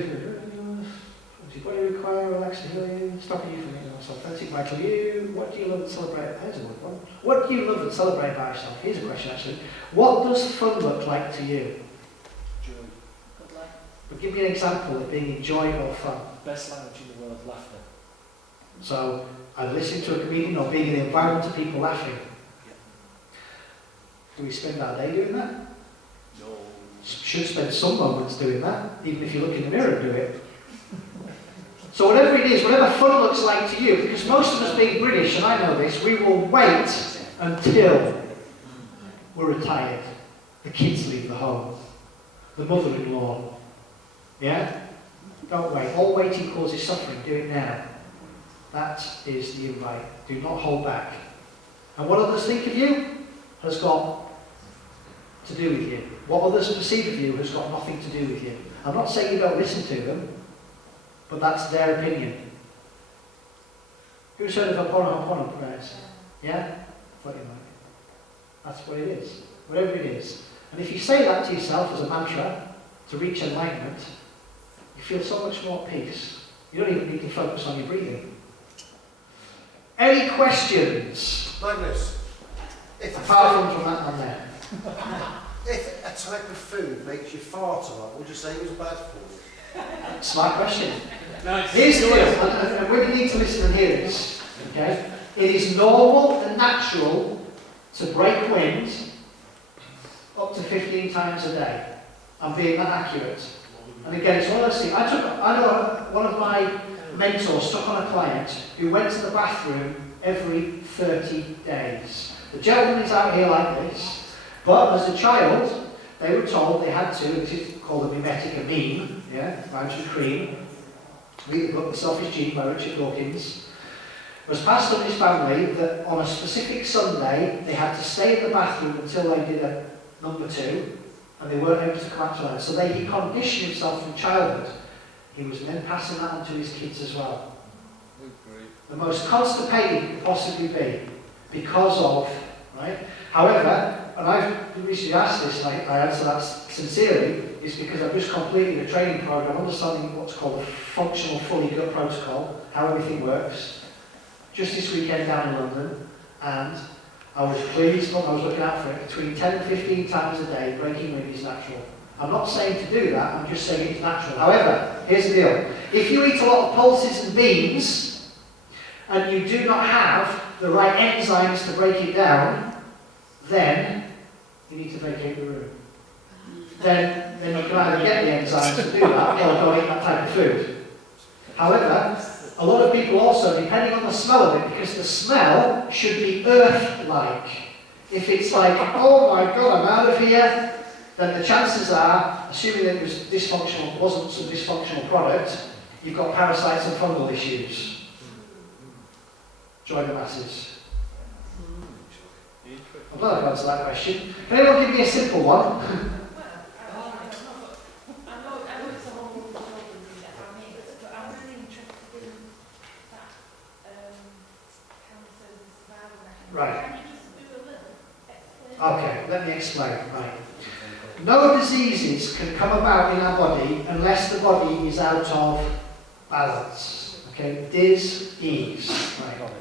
What do you require? Relax to heal you, stopping you from making yourself authentic, vital you. What do you love and celebrate? Here's a good one. What do you love and celebrate about yourself? Here's a question actually. What does fun look like to you? Joy. But give me an example of being enjoyed or fun. Best language in the world, laughter. So, either listening to a comedian or being in the environment of people laughing. Do we spend our day doing that? No. Should spend some moments doing that, even if you look in the mirror and do it. So whatever it is, whatever fun looks like to you, because most of us being British, and I know this, we will wait until we're retired. The kids leave the home. The mother-in-law. Yeah? Don't wait. All waiting causes suffering. Do it now. That is the invite. Do not hold back. And what others think of you has got to do with you. What others perceive of you has got nothing to do with you. I'm not saying you don't listen to them, but that's their opinion. Who's heard of Ho'oponopono prayers? Yeah? Thought you might. That's what it is. Whatever it is. And if you say that to yourself as a mantra to reach enlightenment, you feel so much more at peace. You don't even need to focus on your breathing. Any questions? Magnus, Apart from that one there. if a type of food makes you fart a lot, would you say it was bad for you? Smart question. No, Here's the deal, and we need to listen and hear this. Okay? It is normal and natural to break wind up to 15 times a day. I'm being that accurate. And again, it's one of those things. I know one of my mentors took on a client who went to the bathroom every 30 days. The gentleman is out here like this, but as a child, they were told they had to, this is called a mimetic, a meme, yeah, Rhymes with Cream. Read the book, The Selfish Gene by Richard Dawkins. It was passed on his family that on a specific Sunday, they had to stay in the bathroom until they did a number 2, and they weren't able to come out to that. So he conditioned himself from childhood. He was then passing that on to his kids as well. The most constipated he could possibly be because of, right? However, and I've recently asked this, and I answer that sincerely, is because I've just completed a training program understanding what's called a functional fully gut protocol, how everything works, just this weekend down in London, and I was pleased, I was looking out for it, between 10 and 15 times a day, breaking wind is natural. I'm not saying to do that, I'm just saying it's natural. However, here's the deal. If you eat a lot of pulses and beans, and you do not have the right enzymes to break it down, then you need to vacate the room. Then you can either get the enzymes to do that, or don't eat that type of food. However, a lot of people also, depending on the smell of it, because the smell should be earth-like. If it's like, oh my God, I'm out of here, then the chances are, assuming that it was dysfunctional, wasn't some dysfunctional product, you've got parasites and fungal issues. Join the masses. I'm glad I've answered that question. Can anyone give me a simple one? Right. Okay, let me explain. Right. No diseases can come about in our body unless the body is out of balance. Okay, dis-ease. Right.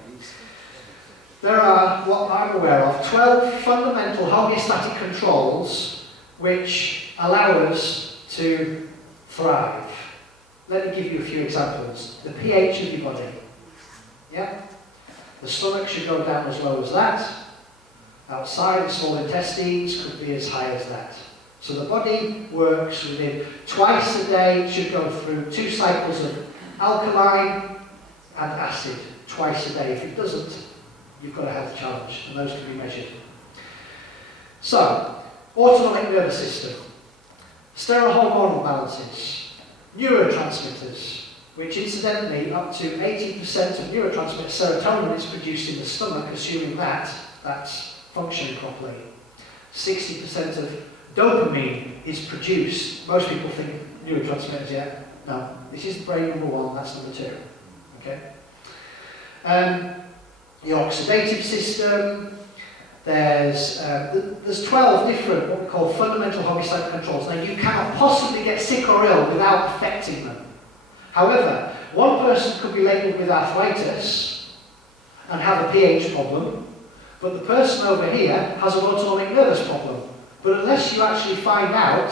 There are, what I'm aware of, 12 fundamental homeostatic controls which allow us to thrive. Let me give you a few examples. The pH of your body. Yeah? The stomach should go down as low as that. Outside, the small intestines could be as high as that. So the body works within twice a day, it should go through 2 cycles of alkaline and acid twice a day. If it doesn't, you've got a health challenge, and those can be measured. So, autonomic nervous system, sterohormonal balances, neurotransmitters, which incidentally up to 80% of neurotransmitter serotonin is produced in the stomach, assuming that that's functioning properly. 60% of dopamine is produced. Most people think neurotransmitters, yeah? No, this is brain number 1, that's number 2. Okay? The oxidative system, there's 12 different, what we call fundamental homeostatic controls. Now, you cannot possibly get sick or ill without affecting them. However, one person could be labelled with arthritis and have a pH problem, but the person over here has an autonomic nervous problem. But unless you actually find out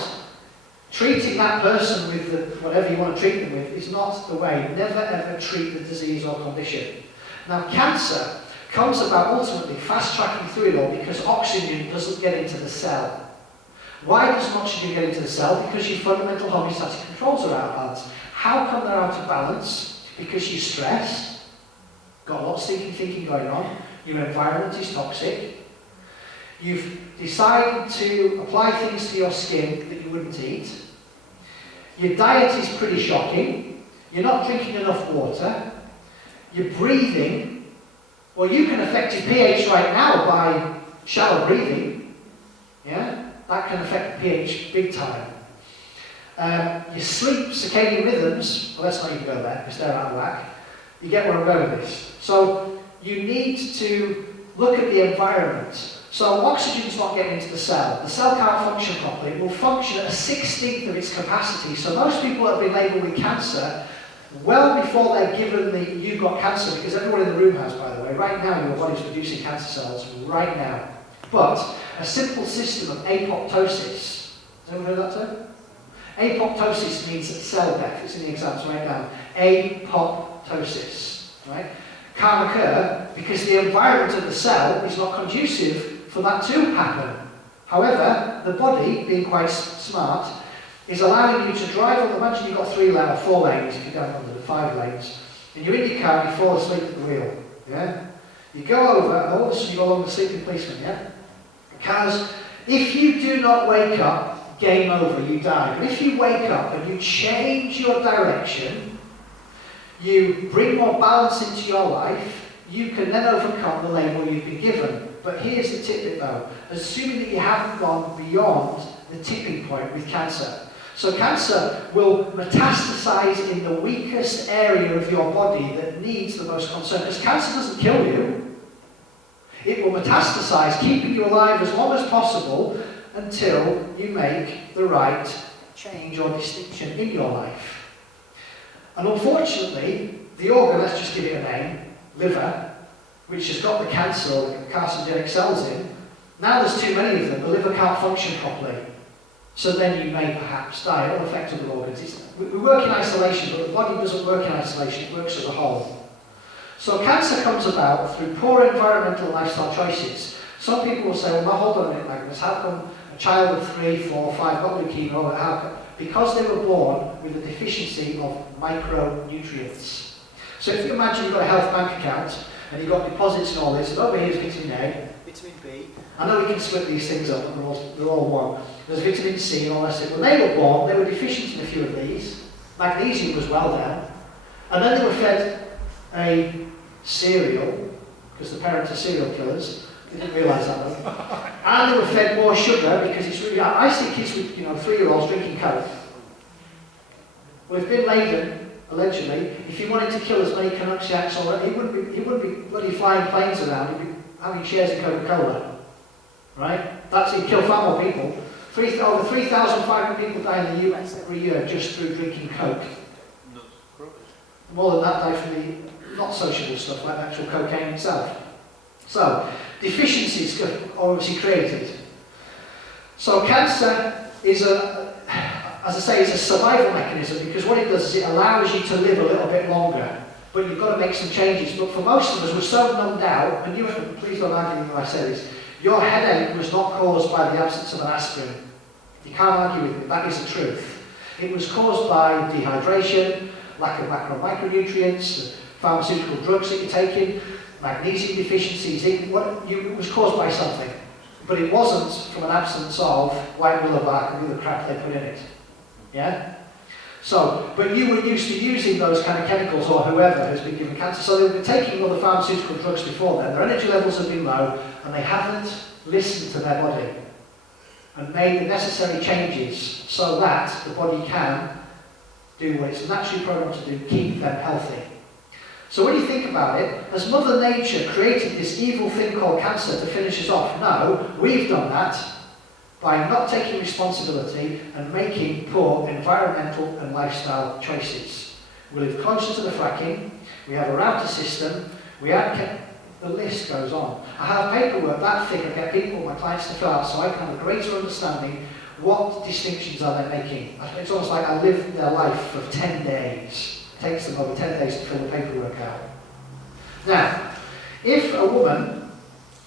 Treating that person with whatever you want to treat them with is not the way. Never ever treat the disease or condition. Now, cancer comes about ultimately fast-tracking through it all because oxygen doesn't get into the cell. Why doesn't oxygen get into the cell? Because your fundamental homeostatic controls are out of balance. How come they're out of balance? Because you're stressed, got lots of thinking going on, your environment is toxic, you've decided to apply things to your skin that you wouldn't eat, your diet is pretty shocking, you're not drinking enough water, you're breathing, well, you can affect your pH right now by shallow breathing, yeah? That can affect the pH big time. Your sleep, circadian rhythms, well, let's not even go there because they're out of whack. You get where I'm going with this. So you need to look at the environment. So oxygen's not getting into the cell. The cell can't function properly. It will function at a 16th of its capacity. So most people that have been labelled with cancer, well before they're given the "you've got cancer," because everyone in the room has, by the way. Right now your body's producing cancer cells, right now. But a simple system of apoptosis. Has anyone heard that term? Apoptosis means cell death. It's in the exams right now. Apoptosis, right? Can't occur because the environment of the cell is not conducive for that to happen. However, the body, being quite smart, is allowing you to drive on. Imagine you've got 3 or 4 lanes if you don't under the 5 lanes, and you're in your car and you fall asleep at the wheel. Yeah? You go over and all of a sudden you go along the sleeping policeman, yeah? Because if you do not wake up, game over, you die. But if you wake up and you change your direction, you bring more balance into your life, you can then overcome the label you've been given. But here's the tidbit though, assuming that you haven't gone beyond the tipping point with cancer. So cancer will metastasize in the weakest area of your body that needs the most concern. Because cancer doesn't kill you. It will metastasize, keeping you alive as long as possible until you make the right change or distinction in your life. And unfortunately, the organ, let's just give it a name, liver, which has got the cancer or the carcinogenic cells in, now there's too many of them, the liver can't function properly. So then you may perhaps die. It will affect other organs. We work in isolation, but the body doesn't work in isolation, it works as a whole. So cancer comes about through poor environmental and lifestyle choices. Some people will say, well, now hold on a minute, Magnus, how come a child of 3, 4, 5 got leukemia? How come? Because they were born with a deficiency of micronutrients. So if you imagine you've got a health bank account, and you've got deposits and all this, and over here is vitamin A, vitamin B. I know we can split these things up, and they're all one. There's vitamin C and all that stuff. When they were born, they were deficient in a few of these. Magnesium was well down. And then they were fed a cereal, because the parents are serial killers. They didn't realise that though. And they were fed more sugar, because it's really... I see kids with, 3-year-olds drinking Coke. Well, if Bin Laden, allegedly, if he wanted to kill as many Canucksiaks, he wouldn't be bloody flying planes around, he'd be having shares in Coca-Cola. Right? He'd kill far more people. Over 3,500 people die in the US every year just through drinking Coke. More than that die from the not sociable stuff like actual cocaine itself. So, deficiencies are obviously created. So cancer is as I say, it's a survival mechanism because what it does is it allows you to live a little bit longer. But you've got to make some changes. But for most of us, we're so numbed out, and please don't argue when I say this, your headache was not caused by the absence of an aspirin. You can't argue with me, that is the truth. It was caused by dehydration, lack of macro and micronutrients, pharmaceutical drugs that you're taking, magnesium deficiencies. It was caused by something. But it wasn't from an absence of white willow bark and the other crap they put in it. Yeah? So, but you were used to using those kind of chemicals, or whoever has been given cancer. So they've been taking other pharmaceutical drugs before then. Their energy levels have been low, and they haven't listened to their body and made the necessary changes so that the body can do what it's naturally programmed to do, keep them healthy. So when you think about it, has Mother Nature created this evil thing called cancer to finish us off? No, we've done that by not taking responsibility and making poor environmental and lifestyle choices. We live closer to the fracking, we have a router system, we add The list goes on. I have paperwork that thick, I get people, my clients to fill out, so I can have a greater understanding what distinctions are they making. It's almost like I live their life for 10 days. It takes them over 10 days to fill the paperwork out. Now, if a woman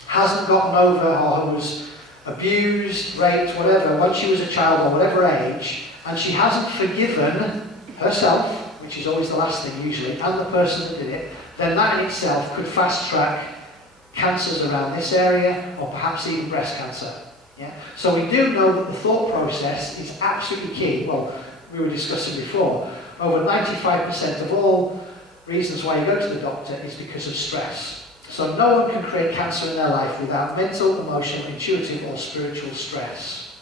hasn't gotten over or was abused, raped, whatever, when she was a child or whatever age, and she hasn't forgiven herself, which is always the last thing usually, and the person that did it, then that in itself could fast track cancers around this area, or perhaps even breast cancer. Yeah? So we do know that the thought process is absolutely key. Well, we were discussing before, over 95% of all reasons why you go to the doctor is because of stress. So no one can create cancer in their life without mental, emotional, intuitive or spiritual stress.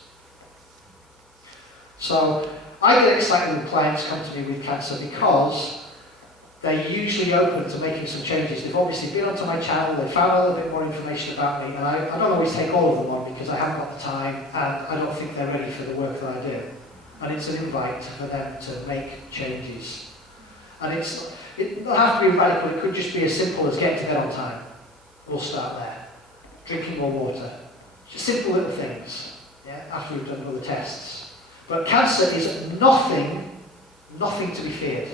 So I get excited when clients come to me with cancer because they're usually open to making some changes. They've obviously been onto my channel, they've found a little bit more information about me, and I don't always take all of them on because I haven't got the time and I don't think they're ready for the work that I do. And it's an invite for them to make changes. And it doesn't have to be radical, it could just be as simple as getting to bed on time. We'll start there. Drinking more water. Just simple little things, yeah, after we've done all the tests. But cancer is nothing to be feared.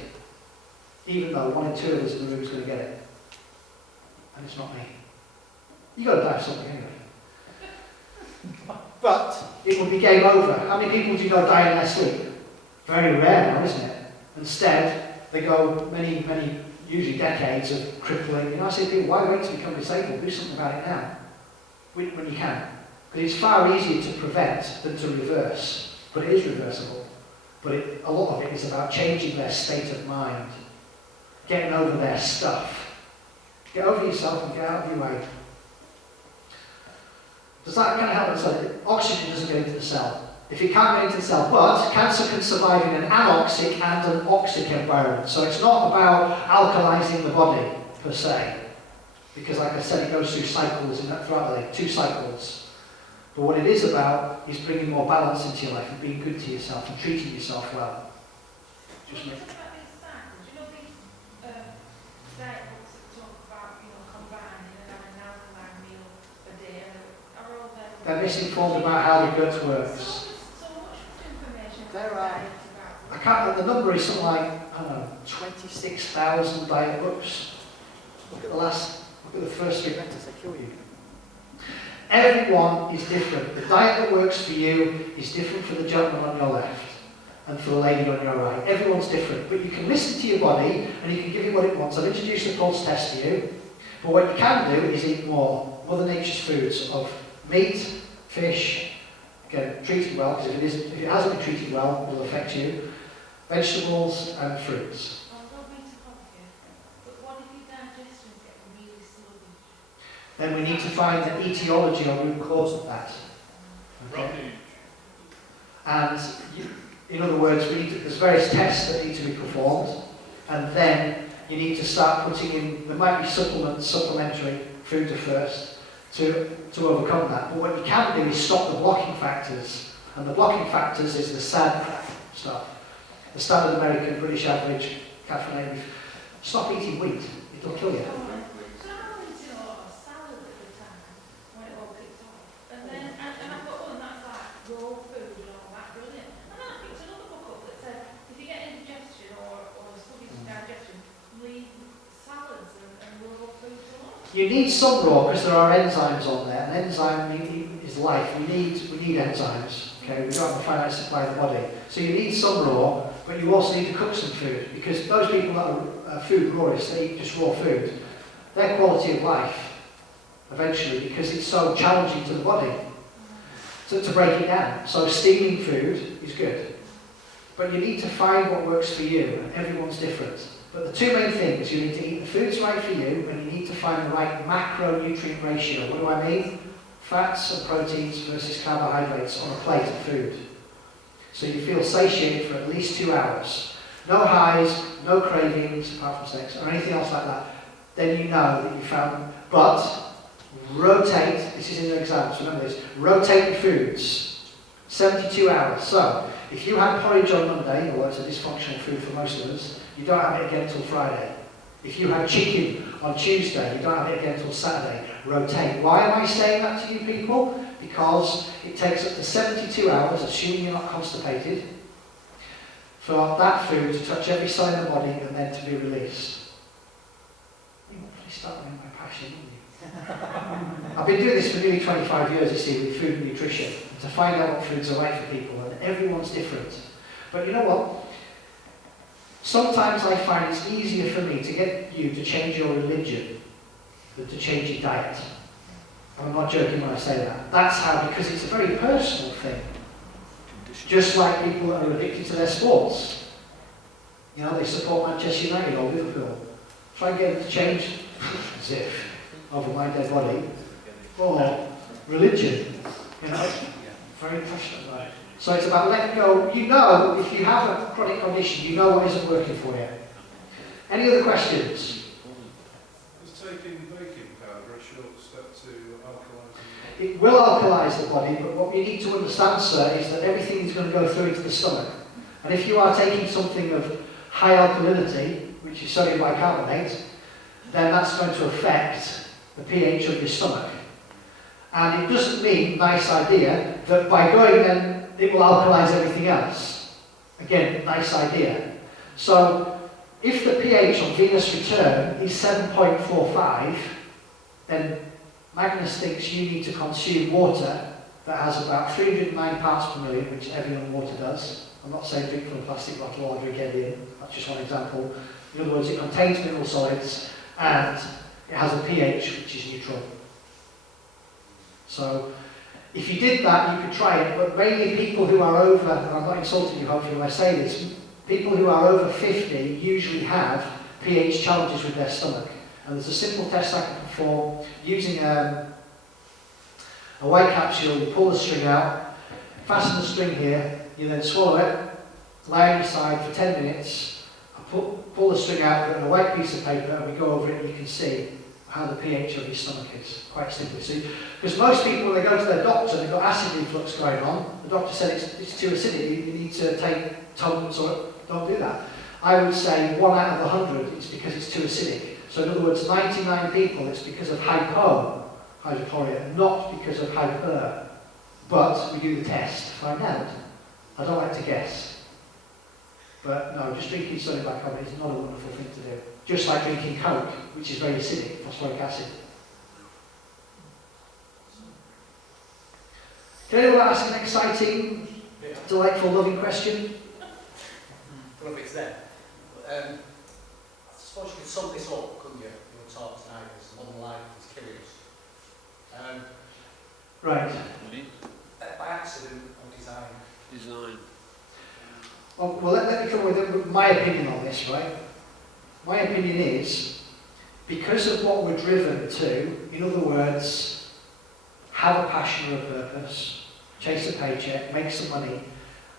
Even though 1 in 2 of us in the room is going to get it. And it's not me. You've got to die of something anyway. But it would be game over. How many people do you know die in their sleep? Very rare now, isn't it? Instead, they go many, usually decades of crippling. You know, I say to people, why wait to become disabled? Do something about it now. When you can. Because it's far easier to prevent than to reverse. But it is reversible. But a lot of it is about changing their state of mind. Getting over their stuff. Get over yourself and get out of your way. Does that kind of help? So oxygen doesn't get into the cell. If it can't get into the cell, but cancer can survive in an anoxic and an oxic environment. So it's not about alkalizing the body, per se. Because like I said, it goes through cycles throughout the day, 2 cycles. But what it is about is bringing more balance into your life and being good to yourself and treating yourself well. Just make diet books that talk about, combining and having an alkaline meal a day, are all there? They're misinformed about how the gut works. So much information. There are. I can't. The number is something like 26,000 diet books. Look at the first 3 letters. They kill you. Everyone is different. The diet that works for you is different for the gentleman on your left and for the lady on your right. Everyone's different, but you can listen to your body and you can give it what it wants. I've introduced the pulse test to you, but what you can do is eat more Mother Nature's foods of meat, fish, again, treated well, because if it hasn't been treated well, it will affect you, vegetables and fruits. I don't mean to help you, but what if your digestion gets really sluggish? Then we need to find the etiology or root cause of that. Okay? And in other words, there's various tests that need to be performed, and then you need to start putting in, there might be supplementary food first to overcome that. But what you can do is stop the blocking factors, and the blocking factors is the SAD stuff. The standard American, British average, caffeinated. Stop eating wheat, it'll kill you. So I was eating a lot of salad at the time when it all kicked off. And then, and I thought, that's like raw food and all that, brilliant. And then I picked another book up that said, if you get indigestion or sluggish digestion, leave salads and raw foods alone. You need some raw because there are enzymes on there. An enzyme is life. We need enzymes. Okay, we don't have a finite supply of the body. So you need some raw, but you also need to cook some food because those people that are food rawists, they eat just raw food. Their quality of life, eventually, because it's so challenging to the body, to break it down. So steaming food is good, but you need to find what works for you, and everyone's different. But the 2 main things, you need to eat the foods right for you, and you need to find the right macronutrient ratio. What do I mean? Fats and proteins versus carbohydrates on a plate of food. So you feel satiated for at least 2 hours. No highs, no cravings, apart from sex, or anything else like that. Then you know that you found, but rotate, this is in your exams, remember this, rotate your foods, 72 hours. So, if you had porridge on Monday, although it's a dysfunctional food for most of us, you don't have it again until Friday. If you have chicken on Tuesday, you don't have it again until Saturday. Rotate. Why am I saying that to you people? Because it takes up to 72 hours, assuming you're not constipated, for that food to touch every cell in the body and then to be released. You won't really start with my passion, will you? I've been doing this for nearly 25 years, you see, with food and nutrition, to find out what foods are right for people, and everyone's different. But you know what? Sometimes I find it's easier for me to get you to change your religion than to change your diet. I'm not joking when I say that. That's how, because it's a very personal thing. Just like people that are addicted to their sports. You know, they support Manchester United or Liverpool. Try and get them to change, as if, over my dead body, or religion. You know, very passionate about it. So it's about letting go. You know, if you have a chronic condition, you know what isn't working for you. Any other questions? Is taking baking powder a short step to alkalising? It will alkalise the body, but what you need to understand, sir, is that everything is going to go through into the stomach. And if you are taking something of high alkalinity, which is sodium bicarbonate, then that's going to affect the pH of your stomach. And it doesn't mean, nice idea, that by going then it will alkalise everything else. Again, nice idea. So, if the pH on venous return is 7.45, then Magnus thinks you need to consume water that has about 309 parts per million, which Evian water does. I'm not saying drink from a plastic bottle or drink Evian, that's just one example. In other words, it contains mineral solids and it has a pH which is neutral. So, if you did that, you could try it, but mainly people who are over, and I'm not insulting you hopefully when I say this, people who are over 50 usually have pH challenges with their stomach. And there's a simple test I can perform using a white capsule. You pull the string out, fasten the string here, you then swallow it, lie on your side for 10 minutes, pull the string out, put it on a white piece of paper, and we go over it and you can see how the pH of your stomach is, quite simply. So, because most people, when they go to their doctor, they've got acid reflux going on, the doctor said it's too acidic, you need to take tonics or don't do that. I would say 1 out of 100 it's because it's too acidic. So in other words, 99 people it's because of hypohydrochloria, not because of hyper. But we do the test to find out. I don't like to guess. But no, just drinking sodium bicarbonate is not a wonderful thing to do. Just like drinking Coke, which is very acidic, phosphoric acid. Can anyone ask an exciting, delightful, loving question? I don't know if it's there. I suppose you could sum this up, couldn't you? Your talk tonight is modern life is killing us. Right. By accident or design? Design. Well, let me come with my opinion on this, right? My opinion is, because of what we're driven to, in other words, have a passion or a purpose, chase a paycheck, make some money,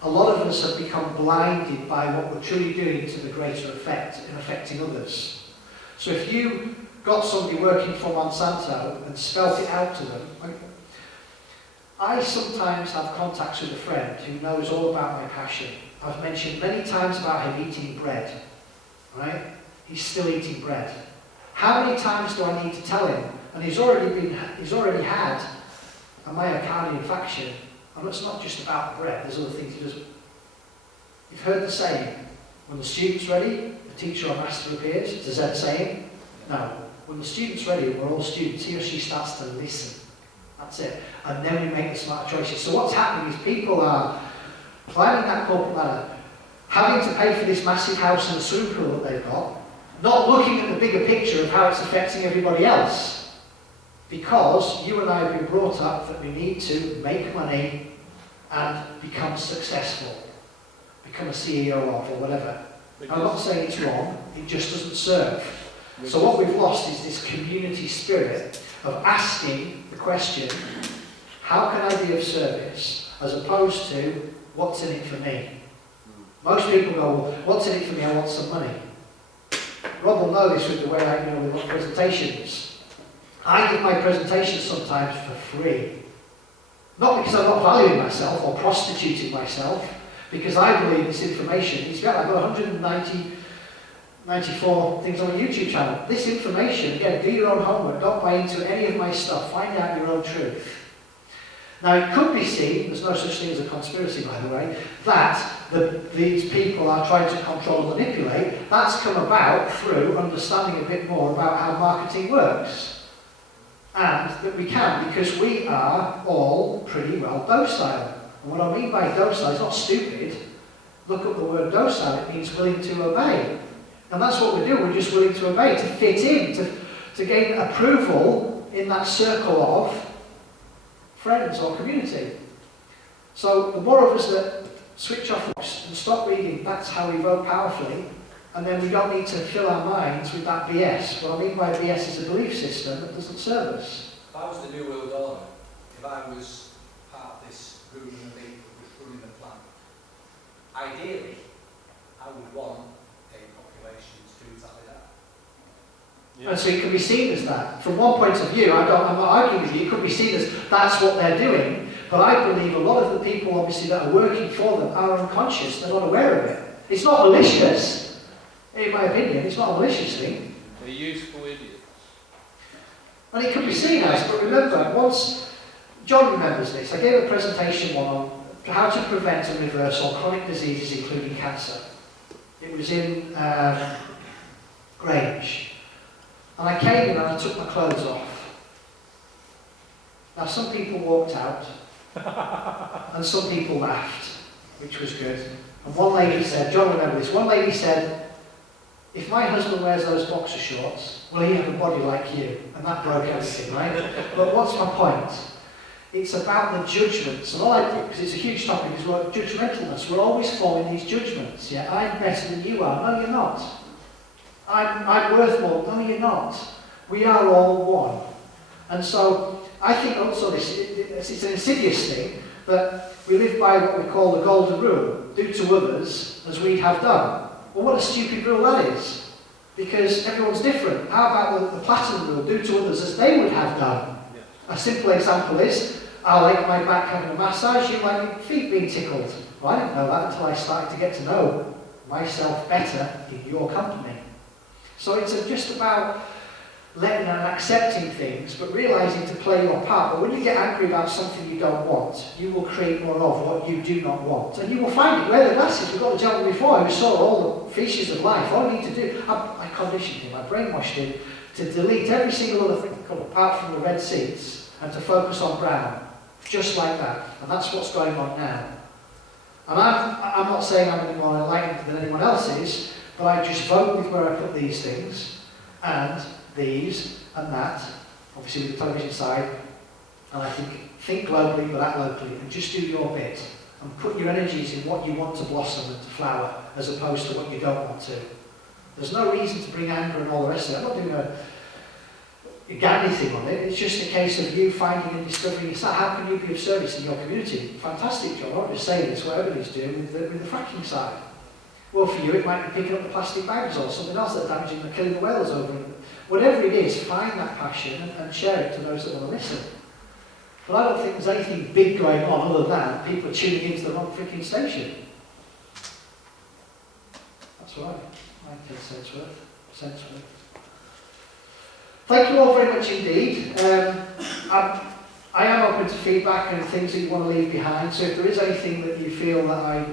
a lot of us have become blinded by what we're truly doing to the greater effect in affecting others. So if you got somebody working for Monsanto and spelt it out to them, I sometimes have contacts with a friend who knows all about my passion. I've mentioned many times about him eating bread, right? He's still eating bread. How many times do I need to tell him? And he's already had a myocardial infarction. And it's not just about bread, there's other things he does. You've heard the saying, when the student's ready, the teacher or master appears. It's a Zen saying. No, when the student's ready, we're all students, he or she starts to listen. That's it. And then we make the smart choices. So what's happening is people are climbing that corporate ladder, having to pay for this massive house and the swimming pool that they've got, not looking at the bigger picture of how it's affecting everybody else. Because you and I have been brought up that we need to make money and become successful. Become a CEO of or whatever. I'm not saying it's wrong, it just doesn't serve. So what we've lost is this community spirit of asking the question, how can I be of service, as opposed to, what's in it for me? Most people go, well, what's in it for me? I want some money. Rob will know this with the way I do with presentations. I give my presentations sometimes for free. Not because I'm not valuing myself or prostituting myself, because I believe this information is, I've got 199 94 things on a YouTube channel. This information, again, do your own homework, don't buy into any of my stuff, find out your own truth. Now it could be seen, there's no such thing as a conspiracy by the way, that these people are trying to control and manipulate. That's come about through understanding a bit more about how marketing works. And that we can, because we are all pretty well docile. And what I mean by docile is not stupid. Look up the word docile, it means willing to obey. And that's what we do, we're just willing to obey, to fit in, to gain approval in that circle of friends or community. So the more of us that switch off and stop reading, that's how we vote powerfully, and then we don't need to fill our minds with that BS. What I mean by BS is a belief system that doesn't serve us. If I was the New World Order, if I was part of this group of people that was running the planet, ideally, I would want a population to do exactly that. And so it can be seen as that. From one point of view, I'm not arguing with you, it could be seen as that's what they're doing, but I believe a lot of the people obviously that are working for them are unconscious, they're not aware of it. It's not malicious, in my opinion, it's not a malicious thing. They're useful idiots. And it could be seen as, but remember, once, John remembers this, I gave a presentation one on how to prevent and reverse all chronic diseases including cancer. It was in Grange. And I came in and I took my clothes off. Now some people walked out, and some people laughed, which was good. And one lady said, John remember this, one lady said, if my husband wears those boxer shorts, will he have a body like you? And that broke everything, right? But what's my point? It's about the judgments. And all I do, because it's a huge topic as well, judgmentalness. We're always forming these judgments. Yeah, I'm better than you are. No, you're not. I'm worth more. No, you're not. We are all one. And so I think also it's an insidious thing that we live by what we call the golden rule. Do to others as we have done. Well, what a stupid rule that is. Because everyone's different. How about the platinum rule? Do to others as they would have done. A simple example is, I like my back having a massage, you like your feet being tickled. Well, I didn't know that until I started to get to know myself better in your company. So it's just about letting and accepting things, but realising to play your part. But when you get angry about something you don't want, you will create more of what you do not want. And you will find it. Wear the glasses. We've got the gentleman before who saw all the features of life. All you need to do, I conditioned him, I brainwashed him to delete every single other thing apart from the red seats and to focus on brown. Just like that. And that's what's going on now. And I'm not saying I'm any more enlightened than anyone else is, but I just vote with where I put these things, and these, and that, obviously with the television side, and I think globally, but act locally, and just do your bit, and put your energies in what you want to blossom and to flower, as opposed to what you don't want to. There's no reason to bring anger and all the rest of it. I'm not doing a Gandhi thing on it. It's just a case of you finding and discovering yourself. How can you be of service in your community? Fantastic job. I'm just saying this, what everybody's doing with the fracking side. Well, for you, it might be picking up the plastic bags or something else that's damaging and killing the whales over it. Whatever it is, find that passion and share it to those that want to listen. But I don't think there's anything big going on other than people are tuning into the wrong freaking station. That's what I think sense worth. Thank you all very much indeed. I am open to feedback and things that you want to leave behind. So if there is anything that you feel that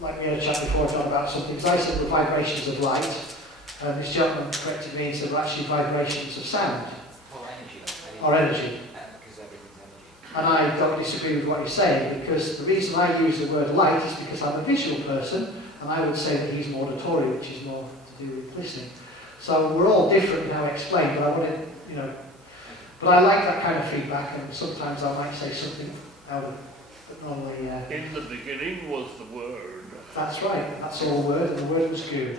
like we had a chat before, John, about something, because I said the vibrations of light, and this gentleman corrected me and said, well, actually vibrations of sound. Or energy. Because everything's energy. And I don't disagree with what you're saying, because the reason I use the word light is because I'm a visual person, and I would say that he's more auditory, which is more to do with listening. So we're all different in how I explain, but I want to, but I like that kind of feedback, and sometimes I might say something out of normally. In the beginning was the Word. That's right, that's all word, and the word was good.